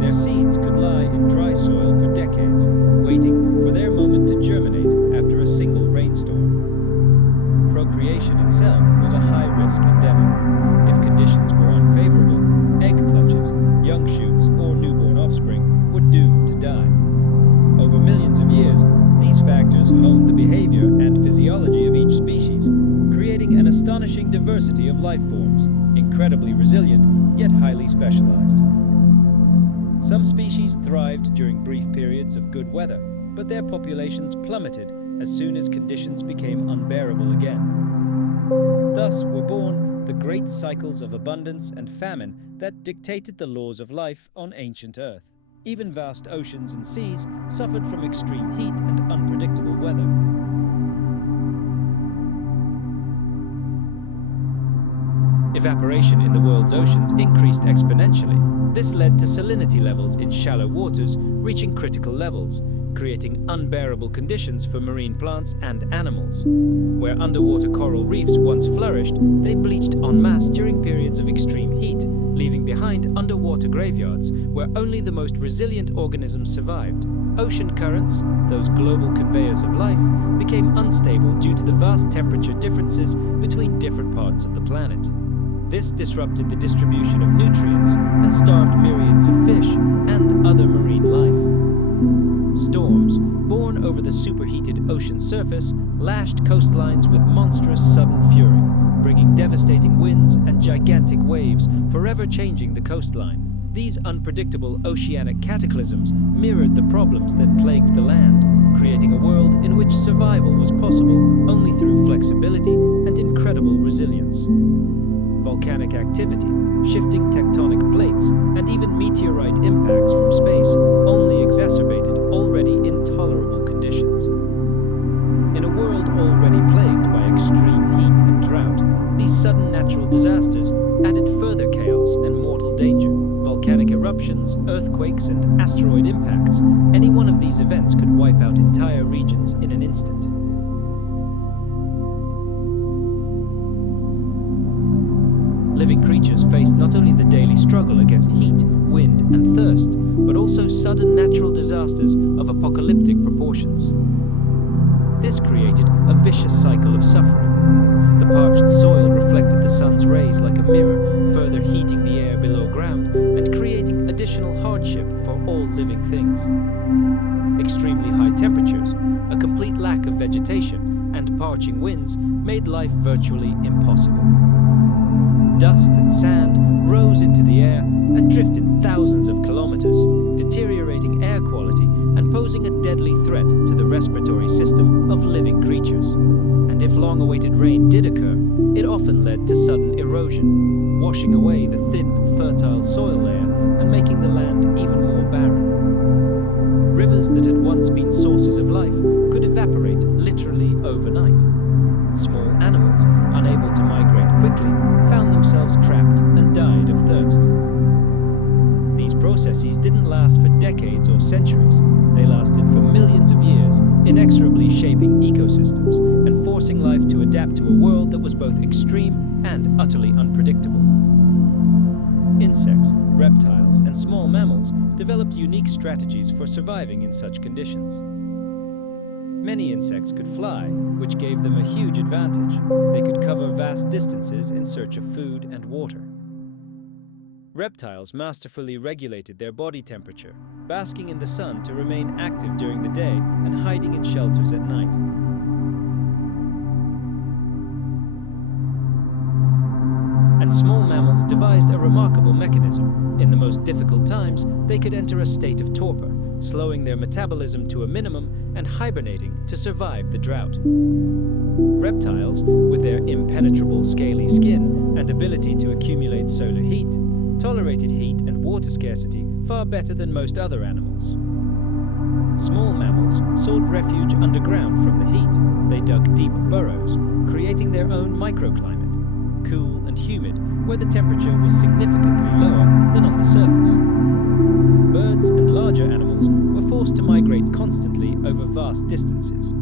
Their seeds could lie in dry soil for decades, waiting for their moment to germinate after a single rainstorm. Procreation itself was a high-risk endeavor. If conditions were unfavorable, egg clutches, young shoots, or newborn offspring were doomed to die. Over millions of years, these factors honed the behavior and physiology of each species, creating an astonishing diversity of life forms, incredibly resilient, yet highly specialized. Some species thrived during brief periods of good weather, but their populations plummeted as soon as conditions became unbearable again. Thus were born the great cycles of abundance and famine that dictated the laws of life on ancient Earth. Even vast oceans and seas suffered from extreme heat and unpredictable weather. Evaporation in the world's oceans increased exponentially. This led to salinity levels in shallow waters reaching critical levels, creating unbearable conditions for marine plants and animals. Where underwater coral reefs once flourished, they bleached en masse during periods of extreme heat, leaving behind underwater graveyards where only the most resilient organisms survived. Ocean currents, those global conveyors of life, became unstable due to the vast temperature differences between different parts of the planet. This disrupted the distribution of nutrients and starved myriads of fish and other marine life. Storms, born over the superheated ocean surface, lashed coastlines with monstrous sudden fury, bringing devastating winds and gigantic waves, forever changing the coastline. These unpredictable oceanic cataclysms mirrored the problems that plagued the land, creating a world in which survival was possible only through flexibility and incredible resilience. Volcanic activity, shifting tectonic plates, and even meteorite impacts from space only exacerbated already intolerable conditions. In a world already plagued by extreme heat and drought, these sudden natural disasters added further chaos and mortal danger. Volcanic eruptions, earthquakes, and asteroid impacts, any one of these events could wipe out entire regions in an instant. Living creatures faced not only the daily struggle against heat, wind, and thirst, but also sudden natural disasters of apocalyptic proportions. This created a vicious cycle of suffering. The parched soil reflected the sun's rays like a mirror, further heating the air below ground and creating additional hardship for all living things. Extremely high temperatures, a complete lack of vegetation, and parching winds made life virtually impossible. Dust and sand rose into the air and drifted thousands of kilometers, deteriorating air quality and posing a deadly threat to the respiratory system of living creatures. And if long-awaited rain did occur, it often led to sudden erosion, washing away the thin, fertile soil layer and making the land even more barren. Rivers that had once been sources of life could evaporate literally overnight. Small animals, unable to migrate quickly, found themselves trapped and died of thirst. These processes didn't last for decades or centuries. They lasted for millions of years, inexorably shaping ecosystems and forcing life to adapt to a world that was both extreme and utterly unpredictable. Insects, reptiles, and small mammals developed unique strategies for surviving in such conditions. Many insects could fly, which gave them a huge advantage. They could cover vast distances in search of food and water. Reptiles masterfully regulated their body temperature, basking in the sun to remain active during the day and hiding in shelters at night. And small mammals devised a remarkable mechanism. In the most difficult times, they could enter a state of torpor, slowing their metabolism to a minimum and hibernating to survive the drought. Reptiles, with their impenetrable scaly skin and ability to accumulate solar heat, tolerated heat and water scarcity far better than most other animals. Small mammals sought refuge underground from the heat. They dug deep burrows, creating their own microclimate, cool and humid, where the temperature was significantly lower than on the surface. Birds and larger animals were forced to migrate constantly over vast distances.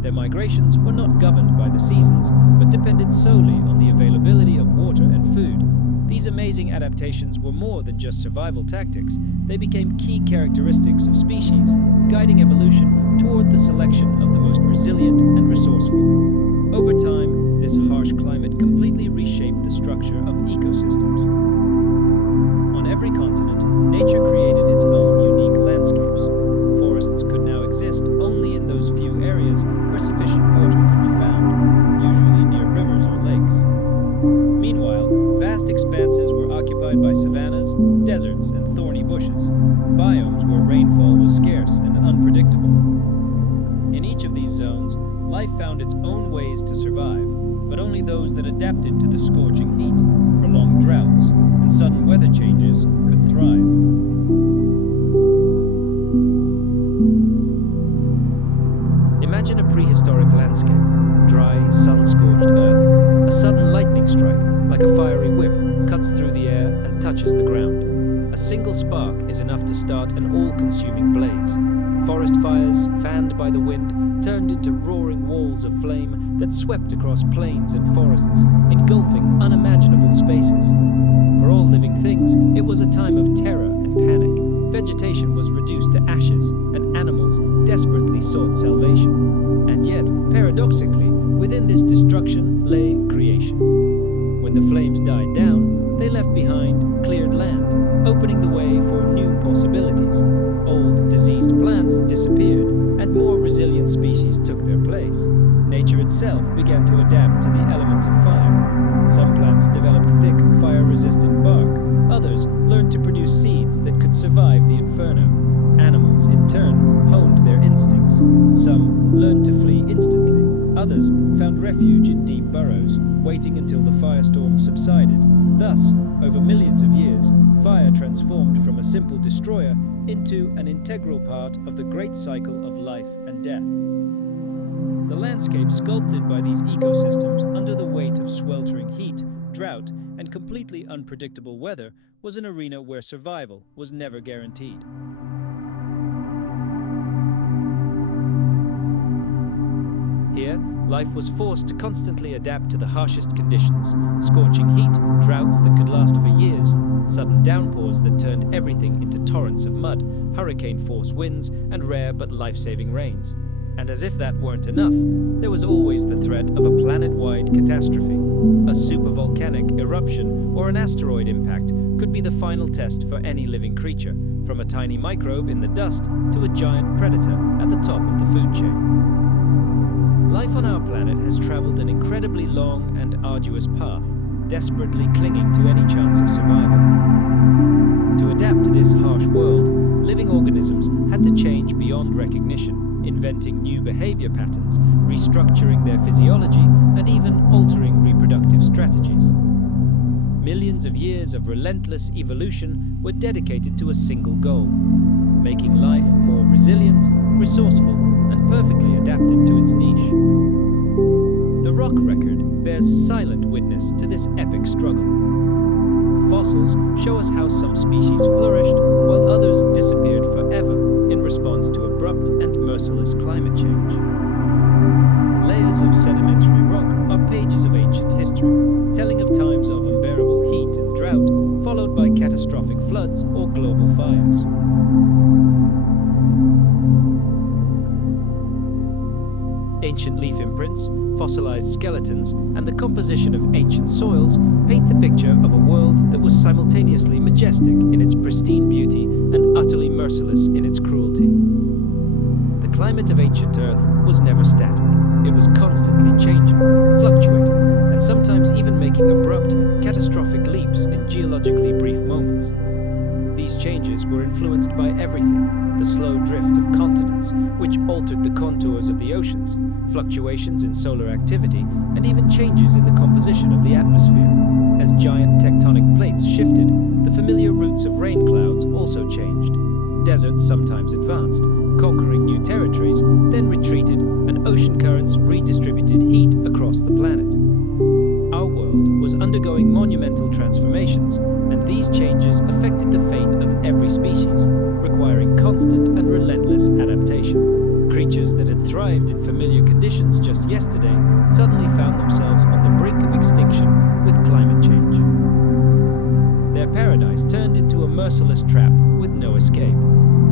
Their migrations were not governed by the seasons, but depended solely on the availability of water and food. These amazing adaptations were more than just survival tactics. They became key characteristics of species, guiding evolution toward the selection of the most resilient and resourceful. Over time, this harsh climate completely reshaped the structure of ecosystems. On every continent, nature created its own unique landscapes. Forests could now exist only in those few areas where sufficient water could be found, usually near rivers or lakes. Meanwhile, vast expanses were occupied by savannas, deserts, and thorny bushes, biomes where rainfall was scarce and unpredictable. In each of these zones, life found its own ways to survive, but only those that adapted to the scorching heat, prolonged droughts, and sudden weather changes could thrive. Imagine a prehistoric landscape, dry, sun-scorched earth. A sudden lightning strike, like a fiery whip, cuts through the air and touches the ground. A single spark is enough to start an all-consuming blaze. Forest fires, fanned by the wind, turned into roaring walls of flame that swept across plains and forests, engulfing unimaginable spaces. For all living things, it was a time of terror and panic. Vegetation was reduced to ashes, and animals desperately sought salvation. And yet, paradoxically, within this destruction lay creation. When the flames died down, they left behind cleared land, opening the way for new possibilities. Old, diseased plants disappeared, and more resilient species took their place. Nature itself began to adapt to the element of fire. Some plants developed thick, fire-resistant bark. Others learned to produce seeds that could survive the inferno. Animals, in turn, honed their instincts. Some learned to flee instantly. Others found refuge in deep burrows, waiting until the firestorm subsided. Thus, over millions of years, fire transformed from a simple destroyer into an integral part of the great cycle of life and death. The landscape sculpted by these ecosystems under the weight of sweltering heat, drought, and completely unpredictable weather was an arena where survival was never guaranteed. Here, life was forced to constantly adapt to the harshest conditions: scorching heat, droughts that could last for years, sudden downpours that turned everything into torrents of mud, hurricane-force winds, and rare but life-saving rains. And as if that weren't enough, there was always the threat of a planet-wide catastrophe. A supervolcanic eruption or an asteroid impact could be the final test for any living creature, from a tiny microbe in the dust to a giant predator at the top of the food chain. Life on our planet has traveled an incredibly long and arduous path, desperately clinging to any chance of survival. To adapt to this harsh world, living organisms had to change beyond recognition, inventing new behavior patterns, restructuring their physiology, and even altering reproductive strategies. Millions of years of relentless evolution were dedicated to a single goal: making life more resilient, resourceful, and perfectly adapted to its niche. The rock record bears silent witness to this epic struggle. Fossils show us how some species flourished while others disappeared forever in response to abrupt and merciless climate change. Layers of sedimentary rock are pages of ancient history, telling of times of unbearable heat and drought, followed by catastrophic floods or global fires. Ancient leaf imprints, fossilized skeletons, and the composition of ancient soils paint a picture of a world that was simultaneously majestic in its pristine beauty and utterly merciless in its cruelty. The climate of ancient Earth was never static. It was constantly changing, fluctuating, and sometimes even making abrupt, catastrophic leaps in geologically brief moments. These changes were influenced by everything: the slow drift of continents, which altered the contours of the oceans, fluctuations in solar activity, and even changes in the composition of the atmosphere. As giant tectonic plates shifted, the familiar routes of rain clouds also changed. Deserts sometimes advanced, conquering new territories, then retreated, and ocean currents redistributed heat across the planet. Our world was undergoing monumental transformations, and these changes affected the fate of every species, requiring constant and relentless adaptation. Creatures that had thrived in familiar conditions just yesterday suddenly found themselves on the brink of extinction with climate change. Their paradise turned into a merciless trap with no escape.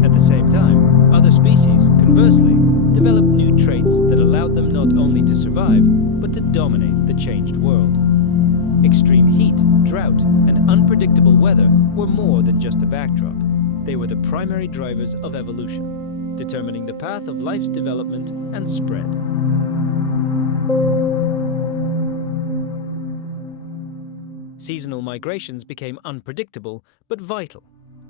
At the same time, other species, conversely, developed new traits that allowed them not only to survive, but to dominate the changed world. Extreme heat, drought, and unpredictable weather were more than just a backdrop. They were the primary drivers of evolution, determining the path of life's development and spread. Seasonal migrations became unpredictable but vital.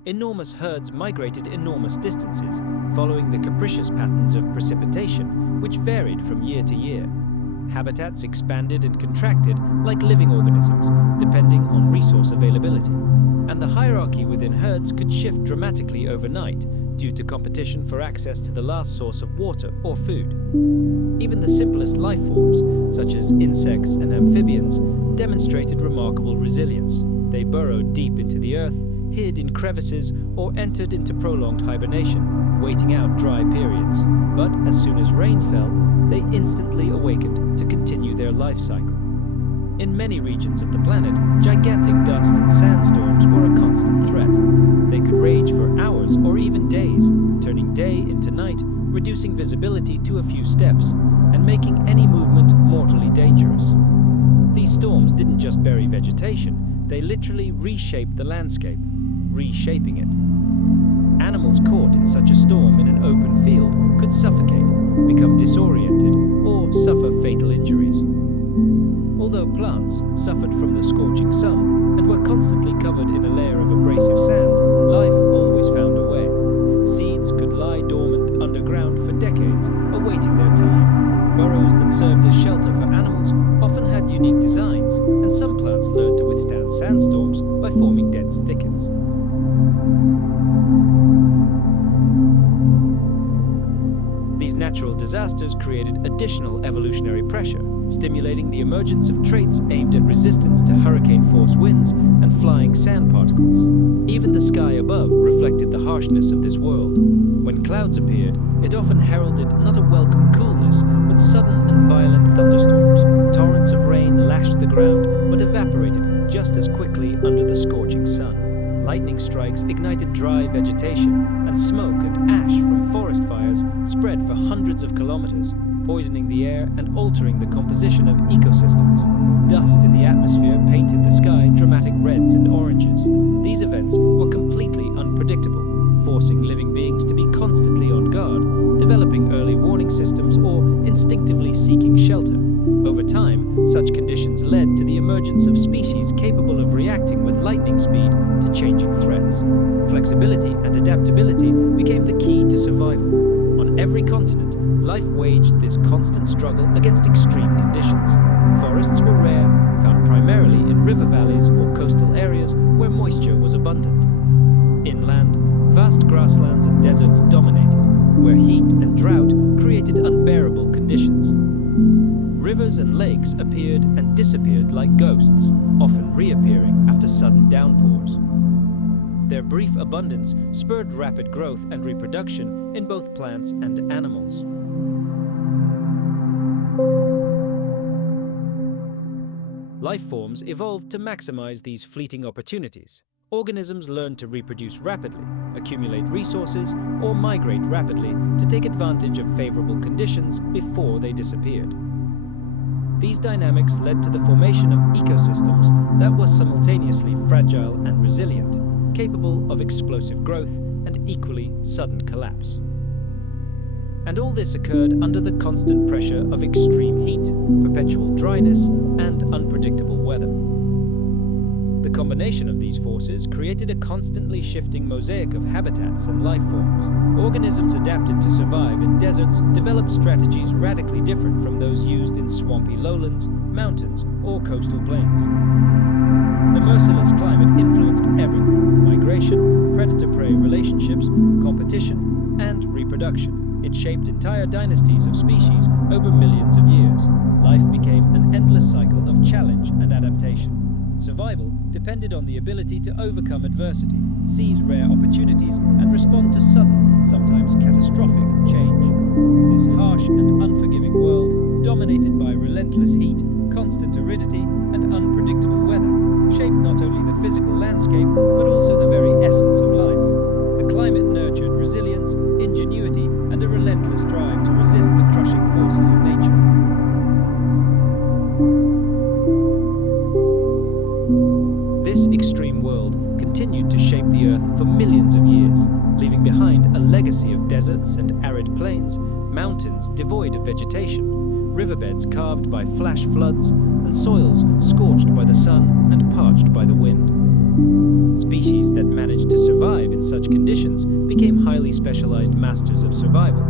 Enormous herds migrated enormous distances, following the capricious patterns of precipitation, which varied from year to year. Habitats expanded and contracted like living organisms, depending on resource availability. And the hierarchy within herds could shift dramatically overnight due to competition for access to the last source of water or food. Even the simplest life forms, such as insects and amphibians, demonstrated remarkable resilience. They burrowed deep into the earth, hid in crevices, or entered into prolonged hibernation, waiting out dry periods. But as soon as rain fell, they instantly awakened to continue their life cycle. In many regions of the planet, gigantic dust and sandstorms were a constant threat. They could rage for hours or even days, turning day into night, reducing visibility to a few steps, and making any movement mortally dangerous. These storms didn't just bury vegetation, they literally reshaped the landscape, reshaping it. Animals caught in such a storm in an open field could suffocate, become disoriented, or suffer fatal injuries. Although plants suffered from the scorching sun and were constantly covered in a layer of disasters created additional evolutionary pressure, stimulating the emergence of traits aimed at resistance to hurricane-force winds and flying sand particles. Even the sky above reflected the harshness of this world. When clouds appeared, it often heralded not a welcome coolness, but sudden and violent thunderstorms. Torrents of rain lashed the ground, but evaporated just as quickly under the scorching sun. Lightning strikes ignited dry vegetation, and smoke and ash from forest fires spread for hundreds of kilometers, poisoning the air and altering the composition of ecosystems. Dust in the atmosphere painted the sky dramatic reds and oranges. These events were completely unpredictable, forcing living beings to be constantly on guard, developing early warning systems or instinctively seeking shelter. Over time, such conditions led to the emergence of species capable of reacting with lightning speed to changing threats. Flexibility and adaptability became the key to survival. On every continent, life waged this constant struggle against extreme conditions. Forests were rare, found primarily in river valleys or coastal areas where moisture was abundant. Inland, vast grasslands and deserts dominated, where heat and drought created unbearable conditions. Rivers and lakes appeared and disappeared like ghosts, often reappearing after sudden downpours. Their brief abundance spurred rapid growth and reproduction in both plants and animals. Life forms evolved to maximize these fleeting opportunities. Organisms learned to reproduce rapidly, accumulate resources, or migrate rapidly to take advantage of favorable conditions before they disappeared. These dynamics led to the formation of ecosystems that were simultaneously fragile and resilient, capable of explosive growth and equally sudden collapse. And all this occurred under the constant pressure of extreme heat, perpetual dryness, and unpredictable weather. The combination of these forces created a constantly shifting mosaic of habitats and life forms. Organisms adapted to survive in deserts developed strategies radically different from those used in swampy lowlands, mountains, or coastal plains. The merciless climate influenced everything: migration, predator-prey relationships, competition, and reproduction. It shaped entire dynasties of species over millions of years. Life became an endless cycle of challenge and adaptation. Survival depended on the ability to overcome adversity, seize rare opportunities, and respond to sudden, sometimes catastrophic, change. This harsh and unforgiving world, dominated by relentless heat, constant aridity, and unpredictable weather, shaped not only the physical landscape, but also the very essence of life. The climate nurtured resilience, ingenuity, and a relentless drive to resist the crushing forces of nature. This extreme world continued to shape the Earth for millions of years, leaving behind a legacy of deserts and arid plains, mountains devoid of vegetation, riverbeds carved by flash floods, and soils scorched by the sun and parched by the wind. Species that managed to survive in such conditions became highly specialized masters of survival.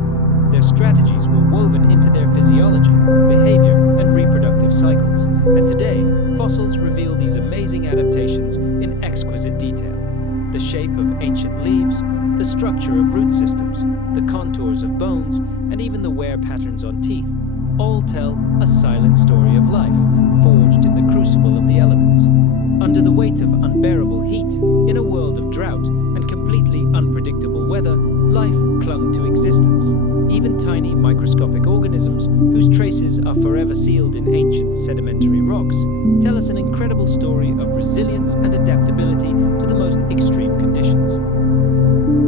Their strategies were woven into their physiology, behavior, and reproductive cycles, and today, fossils reveal these amazing adaptations in exquisite detail. The shape of ancient leaves, the structure of root systems, the contours of bones, and even the wear patterns on teeth all tell a silent story of life, forged in the crucible of the elements. Under the weight of unbearable heat, in a world of drought and completely unpredictable weather, life clung to existence. Even tiny microscopic organisms, whose traces are forever sealed in ancient sedimentary rocks, tell us an incredible story of resilience and adaptability to the most extreme conditions.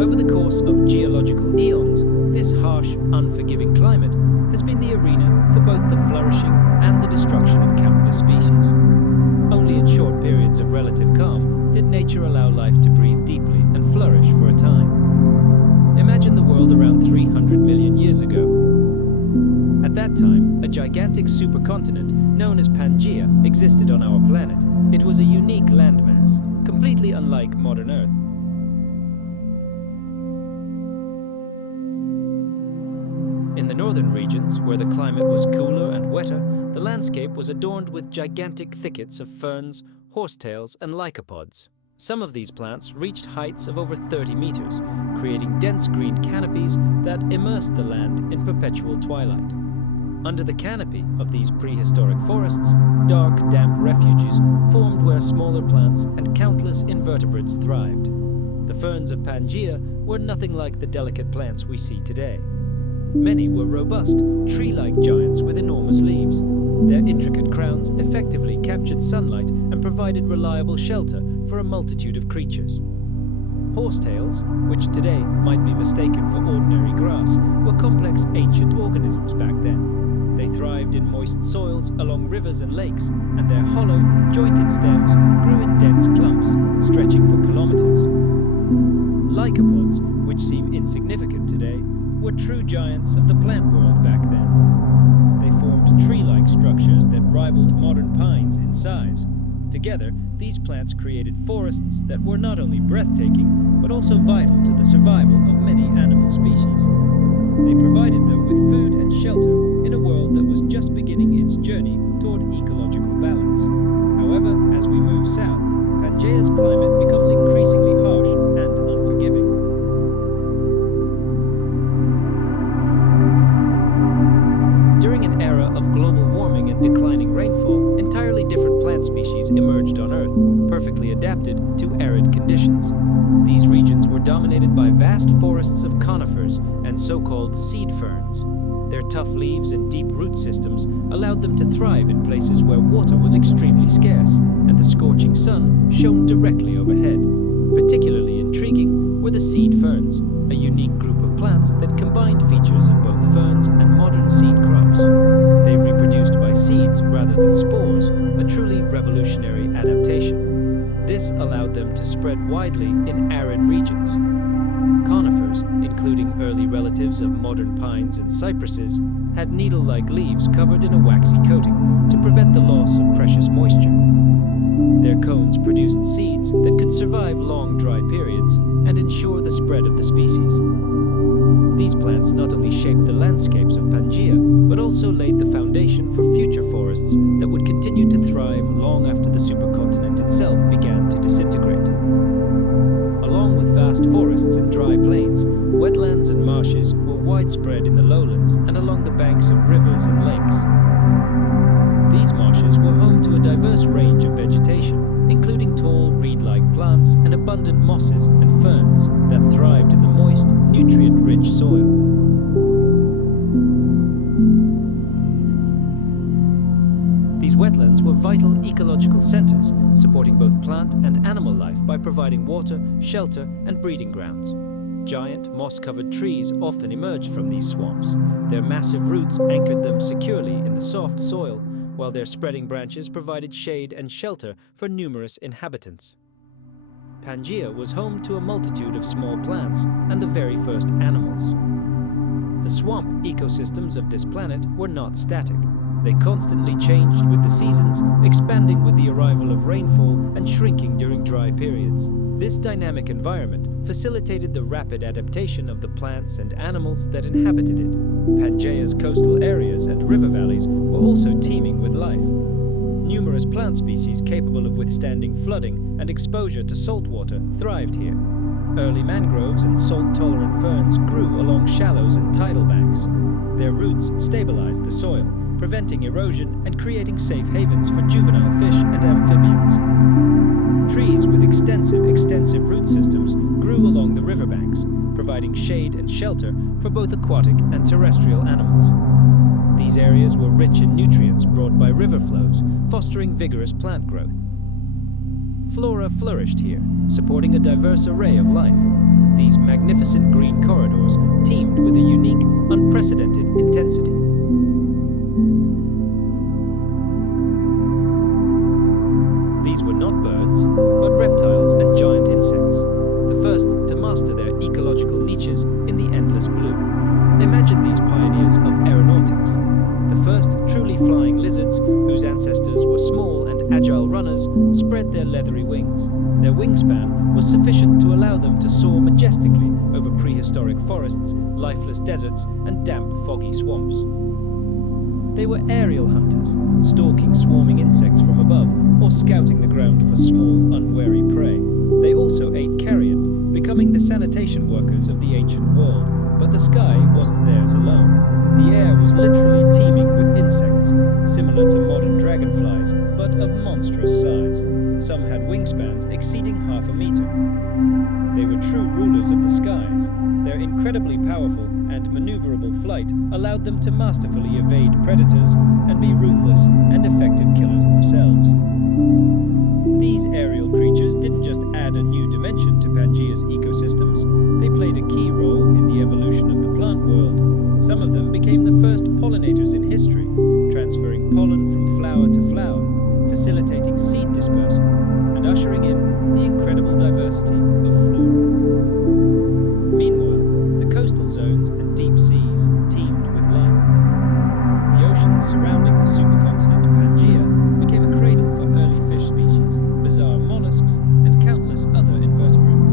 Over the course of geological eons, this harsh, unforgiving climate has been the arena for both the flourishing and the destruction of countless species. Only in short periods of relative calm did nature allow life to breathe deeply and flourish for a time. Imagine the world around 300 million years ago. At that time, a gigantic supercontinent known as Pangea existed on our planet. It was a unique landmass, completely unlike modern Earth. In the northern regions, where the climate was cooler and wetter, the landscape was adorned with gigantic thickets of ferns, horsetails, and lycopods. Some of these plants reached heights of over 30 meters, creating dense green canopies that immersed the land in perpetual twilight. Under the canopy of these prehistoric forests, dark, damp refuges formed where smaller plants and countless invertebrates thrived. The ferns of Pangea were nothing like the delicate plants we see today. Many were robust, tree-like giants with enormous leaves. Their intricate crowns effectively captured sunlight and provided reliable shelter for a multitude of creatures. Horsetails, which today might be mistaken for ordinary grass, were complex ancient organisms back then. They thrived in moist soils along rivers and lakes, and their hollow, jointed stems grew in dense clumps, stretching for kilometers. Lycopods, which seem insignificant today, were true giants of the plant world back then. They formed tree-like structures that rivaled modern pines in size. Together, these plants created forests that were not only breathtaking, but also vital to the survival of many animal species. They provided them with food and shelter in a world that was just beginning its journey toward ecological balance. However, as we move south, Pangea's climate becomes increasingly harsh and unforgiving. During an era of global warming and declining rainfall, entirely different plant species emerged on Earth, perfectly adapted to arid conditions. These regions were dominated by vast forests of conifers and so-called seed ferns. Their tough leaves and deep root systems allowed them to thrive in places where water was extremely scarce and the scorching sun shone directly overhead. Particularly intriguing were the seed ferns, a unique group of plants that combined features of both ferns and modern seed crops. They reproduced by seeds rather than spores, a truly revolutionary adaptation. This allowed them to spread widely in arid regions. Conifers, including early relatives of modern pines and cypresses, had needle-like leaves covered in a waxy coating to prevent the loss of precious moisture. Their cones produced seeds that could survive long dry periods and ensure the spread of the species. These plants not only shaped the landscapes of Pangea, but also laid the foundation for future forests that would continue to thrive long after the supercontinent itself began to disintegrate. Along with vast forests and dry plains, wetlands and marshes were widespread in the lowlands and along the banks of rivers and lakes. These marshes were home to a diverse range of vegetation, including tall reed-like plants and abundant mosses and ferns that thrived in the moist, nutrient-rich soil. These wetlands were vital ecological centers, supporting both plant and animal life by providing water, shelter, and breeding grounds. Giant, moss-covered trees often emerged from these swamps. Their massive roots anchored them securely in the soft soil, while their spreading branches provided shade and shelter for numerous inhabitants. Pangea was home to a multitude of small plants and the very first animals. The swamp ecosystems of this planet were not static. They constantly changed with the seasons, expanding with the arrival of rainfall and shrinking during dry periods. This dynamic environment facilitated the rapid adaptation of the plants and animals that inhabited it. Pangea's coastal areas and river valleys were also teeming with life. Numerous plant species capable of withstanding flooding and exposure to salt water thrived here. Early mangroves and salt-tolerant ferns grew along shallows and tidal banks. Their roots stabilized the soil, preventing erosion and creating safe havens for juvenile fish and amphibians. Trees with extensive root systems grew along the riverbanks, providing shade and shelter for both aquatic and terrestrial animals. These areas were rich in nutrients brought by river flows, fostering vigorous plant growth. Flora flourished here, supporting a diverse array of life. These magnificent green corridors teemed with a unique, unprecedented intensity. These were not birds, but reptiles and giant insects, the first to master their ecological niches in the endless blue. Imagine these pioneers of aeronautics, the first truly flying lizards whose ancestors were small and agile runners spread their leathery wings. Their wingspan was sufficient to allow them to soar majestically over prehistoric forests, lifeless deserts, and damp, foggy swamps. They were aerial hunters, stalking swarming insects from above or scouting the ground for small, unwary prey. They also ate carrion, becoming the sanitation workers of the ancient world. But the sky wasn't theirs alone. The air was literally teeming with insects, similar to modern dragonflies, but of monstrous size. Some had wingspans exceeding half a meter. They were true rulers of the skies. Their incredibly powerful and maneuverable flight allowed them to masterfully evade predators and be ruthless and effective killers themselves. These aerial creatures didn't just add a new dimension to Pangea's ecosystems, they played a key role in the evolution of the plant world. Some of them became the first pollinators in history, transferring pollen from flower to flower, facilitating seed dispersal, and ushering in the incredible diversity of flora. Meanwhile, the coastal zones and deep seas teemed with life. The oceans surrounding the supercontinent Pangea became a cradle for early fish species, bizarre mollusks, and countless other invertebrates.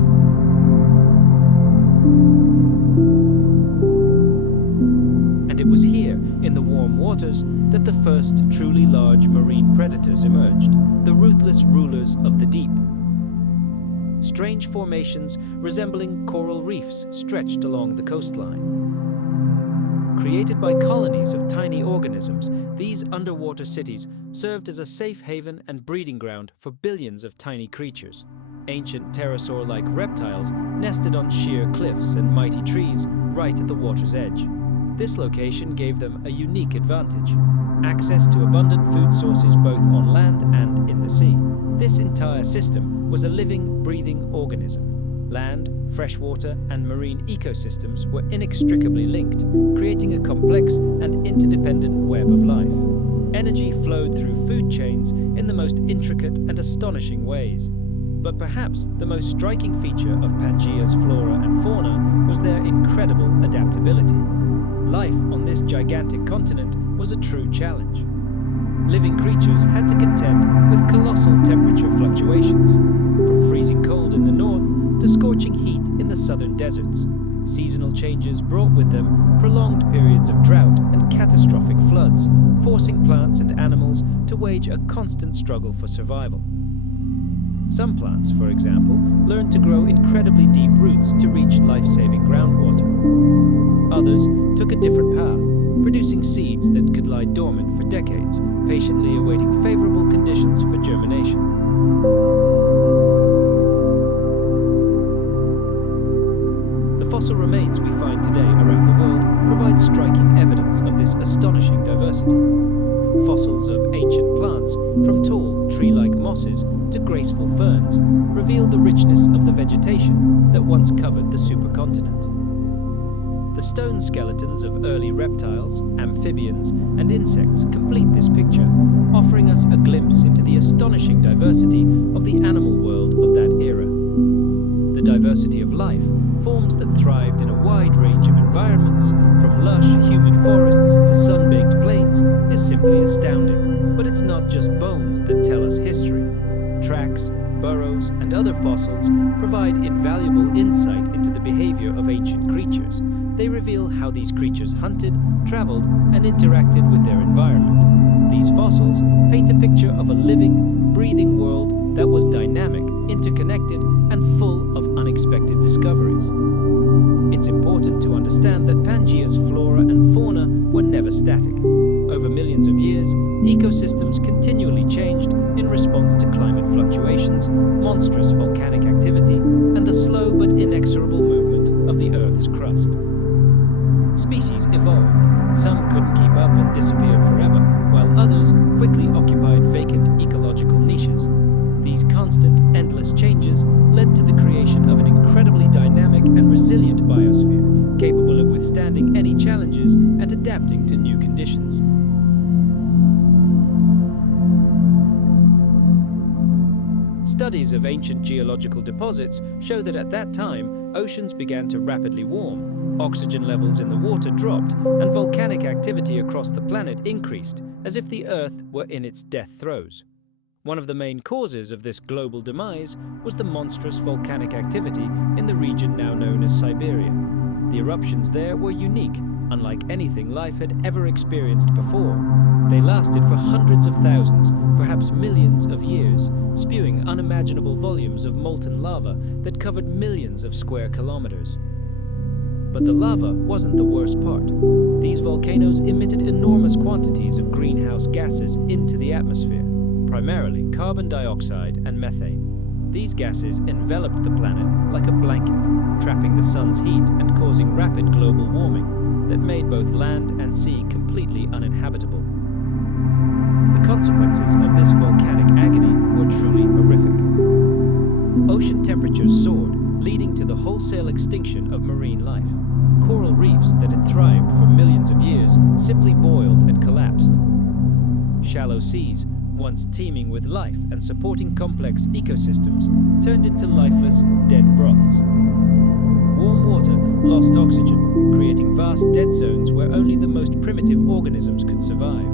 And it was here, in the warm waters, that the first truly large marine predators emerged, the ruthless rulers of the deep. Strange formations resembling coral reefs stretched along the coastline. Created by colonies of tiny organisms, these underwater cities served as a safe haven and breeding ground for billions of tiny creatures. Ancient pterosaur-like reptiles nested on sheer cliffs and mighty trees right at the water's edge. This location gave them a unique advantage: access to abundant food sources both on land and in the sea. This entire system was a living, breathing organism. Land, freshwater, and marine ecosystems were inextricably linked, creating a complex and interdependent web of life. Energy flowed through food chains in the most intricate and astonishing ways. But perhaps the most striking feature of Pangea's flora and fauna was their incredible adaptability. Life on this gigantic continent was a true challenge. Living creatures had to contend with colossal temperature fluctuations, from freezing cold in the north to scorching heat in the southern deserts. Seasonal changes brought with them prolonged periods of drought and catastrophic floods, forcing plants and animals to wage a constant struggle for survival. Some plants, for example, learned to grow incredibly deep roots to reach life-saving groundwater. Others took a different path, producing seeds that could lie dormant for decades, patiently awaiting favorable conditions for germination. The fossil remains we find today around the world provide striking evidence of this astonishing diversity. Fossils of ancient plants, from tall, tree-like mosses to graceful ferns, reveal the richness of the vegetation that once covered the supercontinent. The stone skeletons of early reptiles, amphibians, and insects complete this picture, offering us a glimpse into the astonishing diversity of the animal world of that era. The diversity of life, forms that thrived in a wide range of environments, from lush, humid forests to sun-baked plains, is simply astounding. But it's not just bones that tell us history. Tracks, burrows, and other fossils provide invaluable insight into the behavior of ancient creatures. They reveal how these creatures hunted, traveled, and interacted with their environment. These fossils paint a picture of a living, breathing world that was dynamic, interconnected, and full of unexpected discoveries. It's important to understand that Pangea's flora and fauna were never static. Over millions of years, ecosystems continually changed in response to climate fluctuations, monstrous volcanic activity, and the slow but inexorable movement of the Earth's crust. Species evolved. Some couldn't keep up and disappeared forever, while others quickly occupied vacant ecological niches. These constant, endless changes led to the creation of an incredibly dynamic and resilient biosphere, capable of withstanding any challenges and adapting to new conditions. Studies of ancient geological deposits show that at that time, oceans began to rapidly warm, oxygen levels in the water dropped, and volcanic activity across the planet increased, as if the Earth were in its death throes. One of the main causes of this global demise was the monstrous volcanic activity in the region now known as Siberia. The eruptions there were unique, unlike anything life had ever experienced before. They lasted for hundreds of thousands, perhaps millions of years, spewing unimaginable volumes of molten lava that covered millions of square kilometers. But the lava wasn't the worst part. These volcanoes emitted enormous quantities of greenhouse gases into the atmosphere, primarily carbon dioxide and methane. These gases enveloped the planet like a blanket, trapping the sun's heat and causing rapid global warming that made both land and sea completely uninhabitable. The consequences of this volcanic agony were truly horrific. Ocean temperatures soared, leading to the wholesale extinction of marine life. Coral reefs that had thrived for millions of years simply boiled and collapsed. Shallow seas, once teeming with life and supporting complex ecosystems, turned into lifeless, dead broths. Warm water lost oxygen, creating vast dead zones where only the most primitive organisms could survive.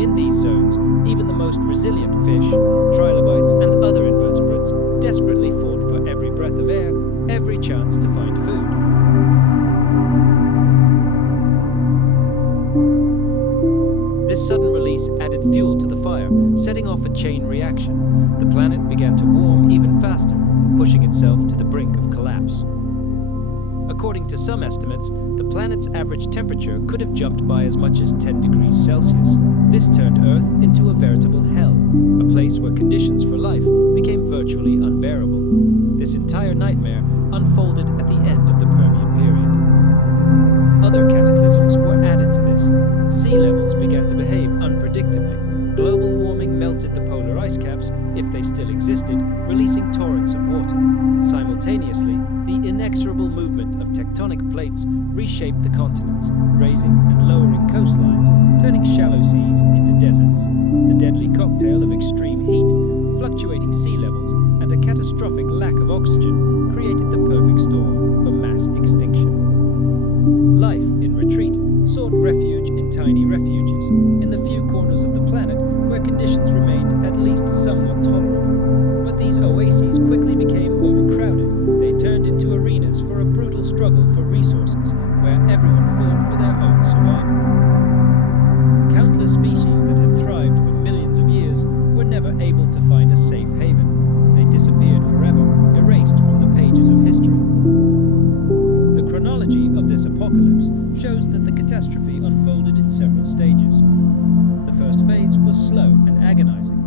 In these zones, even the most resilient fish, trilobites and other invertebrates desperately fought for every breath of air, every chance to find food. This sudden release added fuel to the fire, setting off a chain reaction. The planet began to warm even faster, pushing itself to the brink of collapse. According to some estimates, the planet's average temperature could have jumped by as much as 10 degrees Celsius. This turned Earth into a veritable hell, a place where conditions for life became virtually unbearable. This entire nightmare unfolded at the end of the Permian period. Other cataclysms were added to this. Sea levels began to behave unpredictably. Global warming melted the polar ice caps, if they still existed, releasing torrents of water. Simultaneously, the inexorable movement of tectonic plates reshaped the continents, raising and lowering coastlines, turning shallow seas into deserts. The deadly cocktail of extreme heat, fluctuating sea levels, and a catastrophic lack of oxygen created the perfect storm for mass extinction. Life in retreat sought refuge in tiny refuges, in the few corners of the planet where conditions remained at least somewhat tolerable. But these oases quickly became overcrowded. They turned into arenas for a brutal struggle for resources, where everyone fought for their own survival. Countless species that had thrived for millions of years were never able to find a safe haven. They disappeared forever, erased from the pages of history. The chronology of this apocalypse shows that the catastrophe unfolded in several stages. The first phase was slow and agonizing.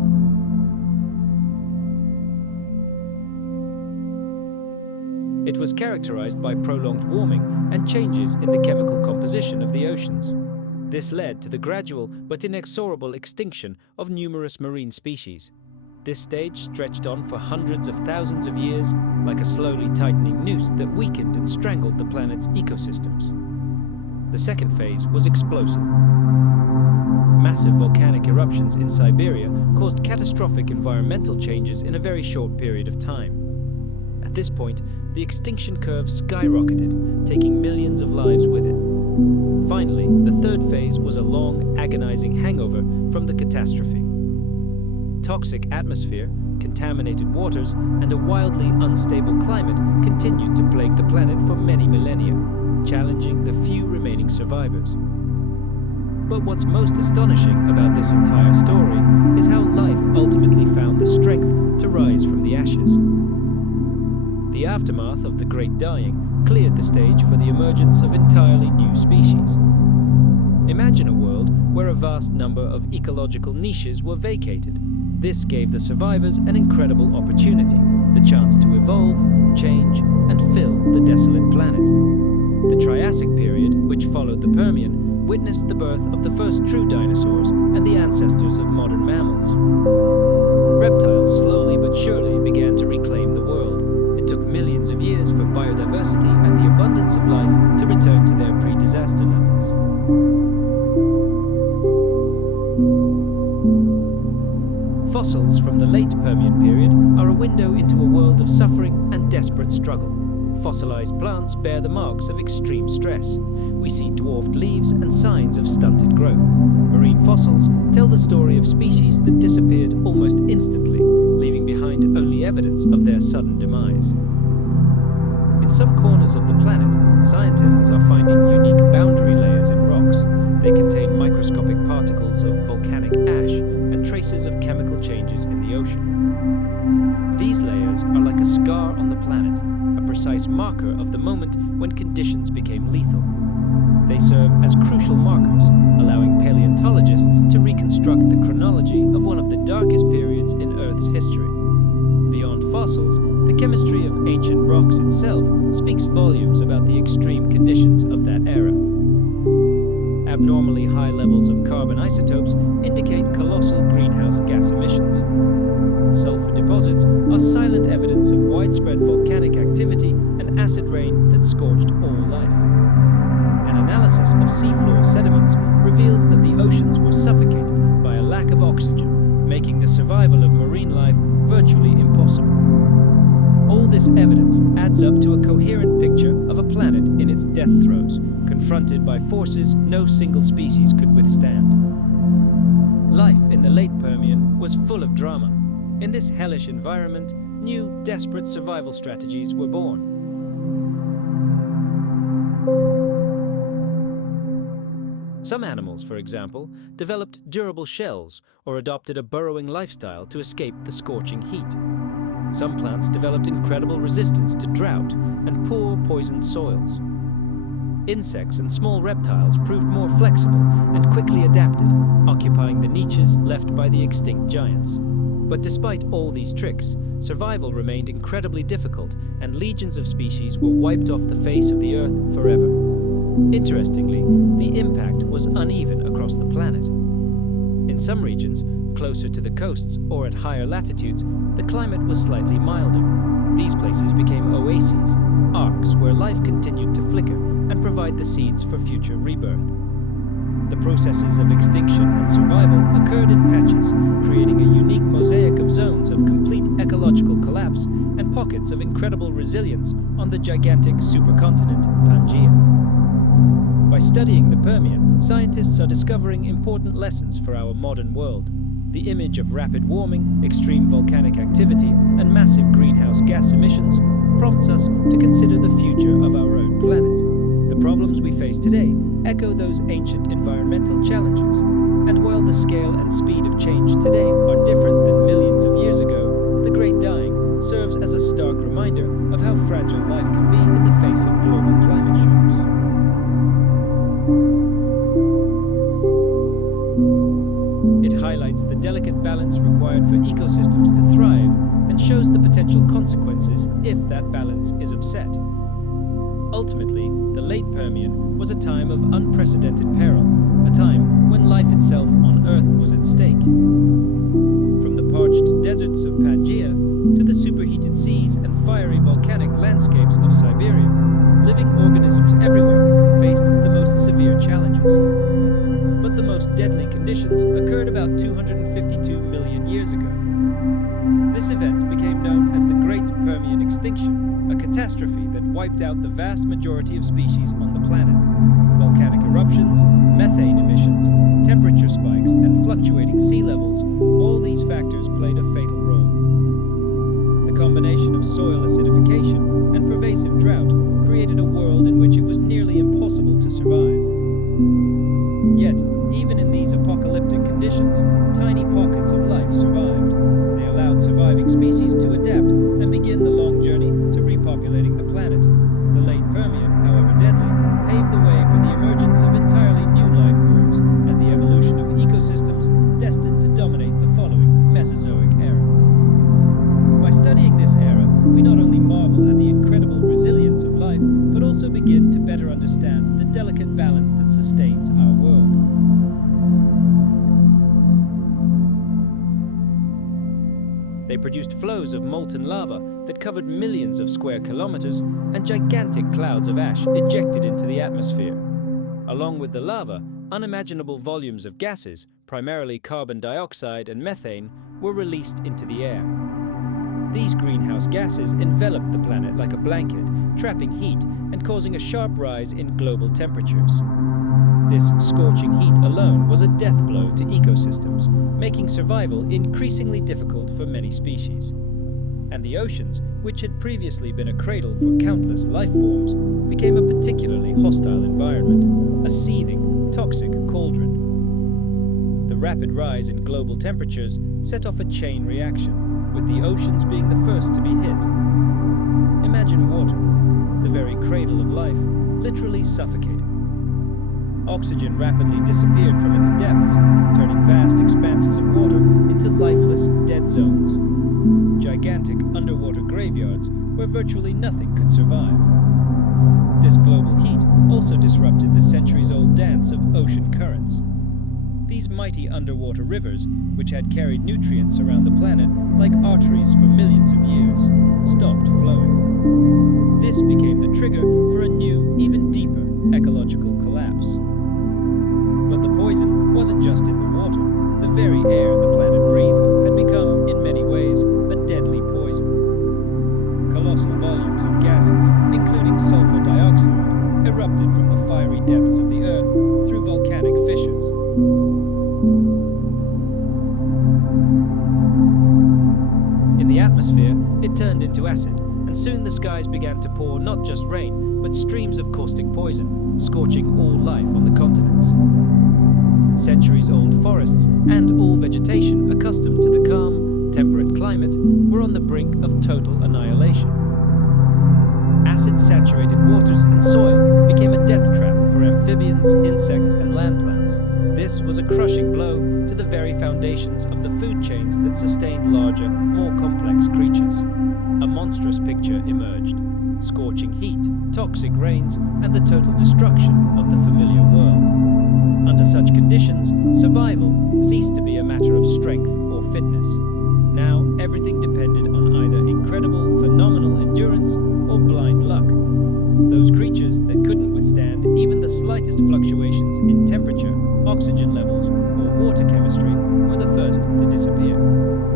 It was characterized by prolonged warming and changes in the chemical composition of the oceans. This led to the gradual but inexorable extinction of numerous marine species. This stage stretched on for hundreds of thousands of years, like a slowly tightening noose that weakened and strangled the planet's ecosystems. The second phase was explosive. Massive volcanic eruptions in Siberia caused catastrophic environmental changes in a very short period of time. At this point, the extinction curve skyrocketed, taking millions of lives with it. Finally, the third phase was a long, agonizing hangover from the catastrophe. Toxic atmosphere, contaminated waters, and a wildly unstable climate continued to plague the planet for many millennia, challenging the few remaining survivors. But what's most astonishing about this entire story is how life ultimately found the strength to rise from the ashes. The aftermath of the Great Dying cleared the stage for the emergence of entirely new species. Imagine a world where a vast number of ecological niches were vacated. This gave the survivors an incredible opportunity, the chance to evolve, change, and fill the desolate planet. The Triassic period, which followed the Permian, witnessed the birth of the first true dinosaurs and the ancestors of modern mammals. Reptiles slowly but surely began to reclaim the world. It took millions of years for biodiversity and the abundance of life to return to their pre-disaster levels. Fossils from the late Permian period are a window into a world of suffering and desperate struggle. Fossilized plants bear the marks of extreme stress. We see dwarfed leaves and signs of stunted growth. Marine fossils tell the story of species that disappeared almost instantly, leaving behind only evidence of their sudden demise. In some corners of the planet, scientists are finding unique boundary layers in rocks. They contain microscopic particles of volcanic ash and traces of chemical changes in the ocean. These layers are like a scar on the planet, a precise marker of the moment when conditions became lethal. They serve as crucial markers, allowing paleontologists to reconstruct the chronology of one of the darkest periods in Earth's history. Beyond fossils, the chemistry of ancient rocks itself speaks volumes about the extreme conditions of that era. Abnormally high levels of carbon isotopes indicate colossal greenhouse gas emissions. Sulfur deposits are silent evidence of widespread volcanic activity and acid rain that scorched all life. An analysis of seafloor sediments reveals that the oceans were suffocated by a lack of oxygen, making the survival of marine life virtually impossible. All this evidence adds up to a coherent picture of a planet in its death throes, confronted by forces no single species could withstand. Life in the late Permian was full of drama. In this hellish environment, new, desperate survival strategies were born. Some animals, for example, developed durable shells or adopted a burrowing lifestyle to escape the scorching heat. Some plants developed incredible resistance to drought and poor, poisoned soils. Insects and small reptiles proved more flexible and quickly adapted, occupying the niches left by the extinct giants. But despite all these tricks, survival remained incredibly difficult, and legions of species were wiped off the face of the Earth forever. Interestingly, the impact was uneven across the planet. In some regions, closer to the coasts or at higher latitudes, the climate was slightly milder. These places became oases, arcs where life continued to flicker and provide the seeds for future rebirth. The processes of extinction and survival occurred in patches, creating a unique mosaic of zones of complete ecological collapse and pockets of incredible resilience on the gigantic supercontinent Pangea. By studying the Permian, scientists are discovering important lessons for our modern world. The image of rapid warming, extreme volcanic activity, and massive greenhouse gas emissions prompts us to consider the future of our own planet. The problems we face today echo those ancient environmental challenges, and while the scale and speed of change today are different than millions of years ago, the Great Dying serves as a stark reminder of how fragile life can be in the face of global climate shocks. It highlights the delicate balance required for ecosystems to thrive and shows the potential consequences if that balance is upset. Ultimately, the late Permian was a time of unprecedented peril, a time when life itself on Earth was at stake. From the parched deserts of Pangea to the superheated seas and fiery volcanic landscapes of Siberia, living organisms everywhere faced the most severe challenges. But the most deadly conditions occurred about 252 million years ago. This event became known as the Great Permian Extinction, a catastrophe that wiped out the vast majority of species on the planet. Volcanic eruptions, methane emissions, temperature spikes, and fluctuating sea levels, all these factors played a fatal role. The combination of soil acidification and pervasive drought created a world in which it was nearly impossible to survive. Yet, even in these apocalyptic conditions, tiny pockets of life survived. They allowed surviving species to adapt and begin the long journey to repopulating the planet. The late Permian, however deadly, paved the way for the emergence of entirely new life forms and the evolution of ecosystems destined to dominate the following Mesozoic era. By studying this era, we not only marvel at the incredible resilience of life, but also begin to better understand the delicate balance that sustains our world. They produced flows of molten lava that covered millions of square kilometers and gigantic clouds of ash ejected into the atmosphere. Along with the lava, unimaginable volumes of gases, primarily carbon dioxide and methane, were released into the air. These greenhouse gases enveloped the planet like a blanket, trapping heat and causing a sharp rise in global temperatures. This scorching heat alone was a death blow to ecosystems, making survival increasingly difficult for many species. And the oceans, which had previously been a cradle for countless life forms, became a particularly hostile environment, a seething, toxic cauldron. The rapid rise in global temperatures set off a chain reaction, with the oceans being the first to be hit. Imagine water, the very cradle of life, literally suffocating. Oxygen rapidly disappeared from its depths, turning vast expanses of water into lifeless, dead zones. Gigantic underwater graveyards where virtually nothing could survive. This global heat also disrupted the centuries-old dance of ocean currents. These mighty underwater rivers, which had carried nutrients around the planet like arteries for millions of years, stopped flowing. This became the trigger for a new, even deeper ecological collapse. But the poison wasn't just in the water. The very air the planet breathed had become, in many ways, a deadly poison. Colossal volumes of gases, including sulfur dioxide, erupted from the fiery depths of the Earth through volcanic fissures. In the atmosphere, it turned into acid, and soon the skies began to pour not just rain, but streams of caustic poison, scorching all life on the continents. Centuries-old forests and all vegetation accustomed to the calm, temperate climate were on the brink of total annihilation. Acid-saturated waters and soil became a death trap for amphibians, insects, and land plants. This was a crushing blow to the very foundations of the food chains that sustained larger, more complex creatures. A monstrous picture emerged: scorching heat, toxic rains, and the total destruction of the familiar world. Under such conditions, survival ceased to be a matter of strength or fitness. Now, everything depended on either incredible, phenomenal endurance or blind luck. Those creatures that couldn't withstand even the slightest fluctuations in temperature, oxygen levels, or water chemistry were the first to disappear.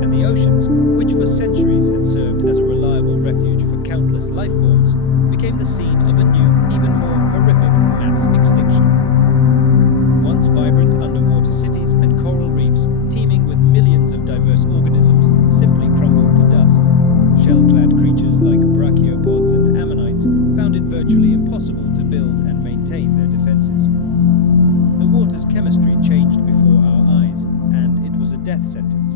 And the oceans, which for centuries had served as a reliable refuge for countless life forms, became the scene of a new, even more horrific mass extinction. Once vibrant underwater cities and coral reefs teeming with millions of diverse organisms simply crumbled to dust. Shell-clad creatures like brachiopods and ammonites found it virtually impossible to build and maintain their defenses. The water's chemistry changed before our eyes, and it was a death sentence.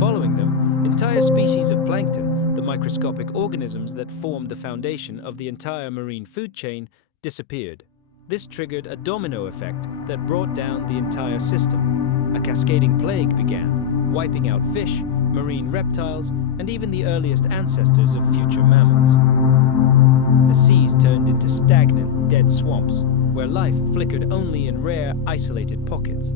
Following them, entire species of plankton, the microscopic organisms that formed the foundation of the entire marine food chain, disappeared. This triggered a domino effect that brought down the entire system. A cascading plague began, wiping out fish, marine reptiles, and even the earliest ancestors of future mammals. The seas turned into stagnant, dead swamps, where life flickered only in rare, isolated pockets.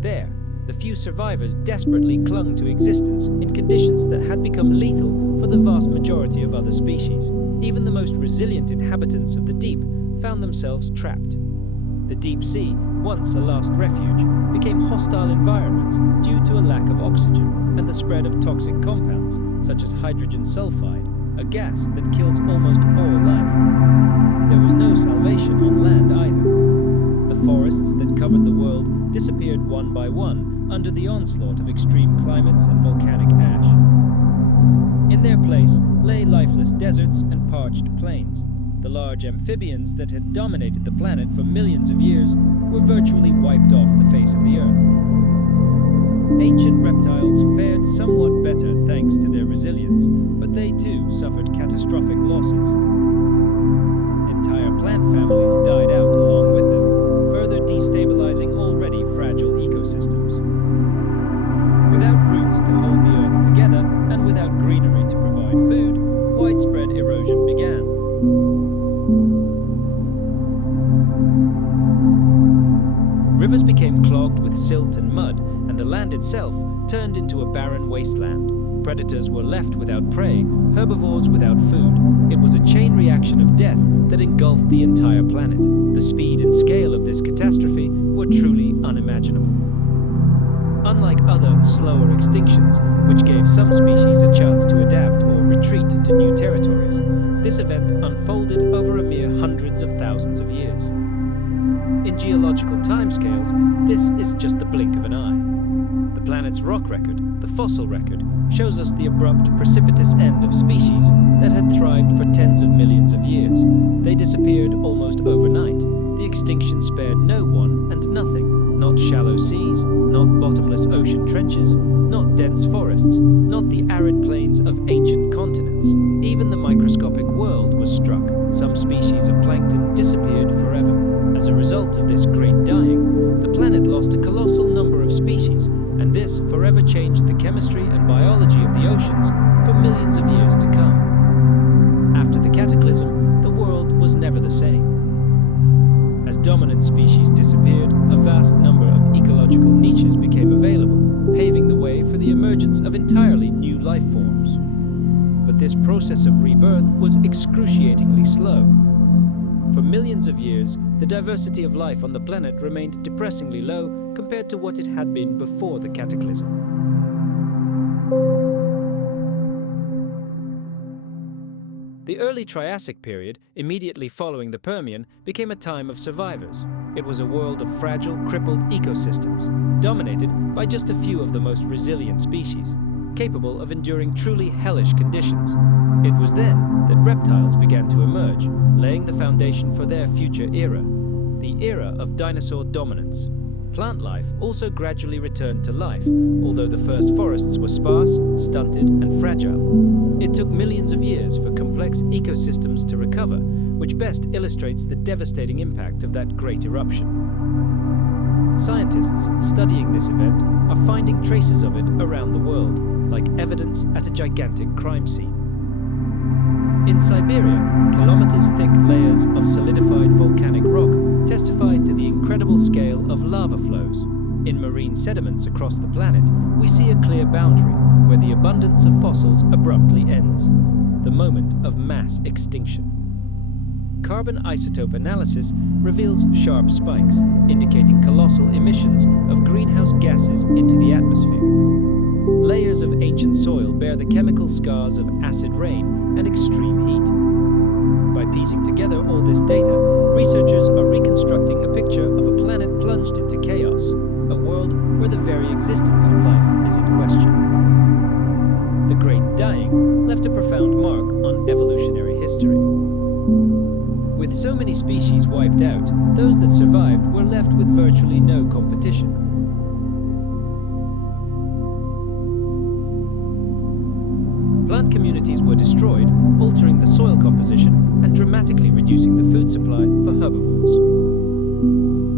There, the few survivors desperately clung to existence in conditions that had become lethal for the vast majority of other species. Even the most resilient inhabitants of the deep found themselves trapped. The deep sea, once a last refuge, became hostile environments due to a lack of oxygen and the spread of toxic compounds such as hydrogen sulfide, a gas that kills almost all life. There was no salvation on land either. The forests that covered the world disappeared one by one under the onslaught of extreme climates and volcanic ash. In their place lay lifeless deserts and parched plains. The large amphibians that had dominated the planet for millions of years were virtually wiped off the face of the Earth. Ancient reptiles fared somewhat better thanks to their resilience, but they too suffered catastrophic losses. Entire plant families died out along with them, further destabilizing already fragile ecosystems. Without roots to hold the Earth together and without greenery to provide food, widespread erosion began. Rivers became clogged with silt and mud, and the land itself turned into a barren wasteland. Predators were left without prey, herbivores without food. It was a chain reaction of death that engulfed the entire planet. The speed and scale of this catastrophe were truly unimaginable. Unlike other, slower extinctions, which gave some species a chance to adapt or retreat to new territories, this event unfolded over a mere hundreds of thousands of years. In geological timescales, this is just the blink of an eye. planet's rock record, the fossil record, shows us the abrupt, precipitous end of species that had thrived for tens of millions of years. They disappeared almost overnight. The extinction spared no one and nothing. Not shallow seas, not bottomless ocean trenches, not dense forests, not the arid plains of ancient continents. Even the microscopic world was struck. Some species of plankton disappeared forever. As a result of this great dying, the planet lost a colossal number of species, and this forever changed the chemistry and biology of the oceans for millions of years to come. After the cataclysm, the world was never the same. As dominant species disappeared, a vast number of ecological niches became available, paving the way for the emergence of entirely new life forms. But this process of rebirth was excruciatingly slow. For millions of years, the diversity of life on the planet remained depressingly low compared to what it had been before the cataclysm. The early Triassic period, immediately following the Permian, became a time of survivors. It was a world of fragile, crippled ecosystems, dominated by just a few of the most resilient species, capable of enduring truly hellish conditions. It was then that reptiles began to emerge, laying the foundation for their future era, the era of dinosaur dominance. Plant life also gradually returned to life, although the first forests were sparse, stunted, and fragile. It took millions of years for complex ecosystems to recover, which best illustrates the devastating impact of that great eruption. Scientists studying this event are finding traces of it around the world, like evidence at a gigantic crime scene. In Siberia, kilometers-thick layers of solidified volcanic rock testify to the incredible scale of lava flows. In marine sediments across the planet, we see a clear boundary where the abundance of fossils abruptly ends, the moment of mass extinction. Carbon isotope analysis reveals sharp spikes, indicating colossal emissions of greenhouse gases into the atmosphere. Layers of ancient soil bear the chemical scars of acid rain and extreme heat. By piecing together all this data, researchers are reconstructing a picture of a planet plunged into chaos, a world where the very existence of life is in question. The Great Dying left a profound mark on evolutionary history. With so many species wiped out, those that survived were left with virtually no competition. Plant communities were destroyed, altering the soil composition and dramatically reducing the food supply for herbivores.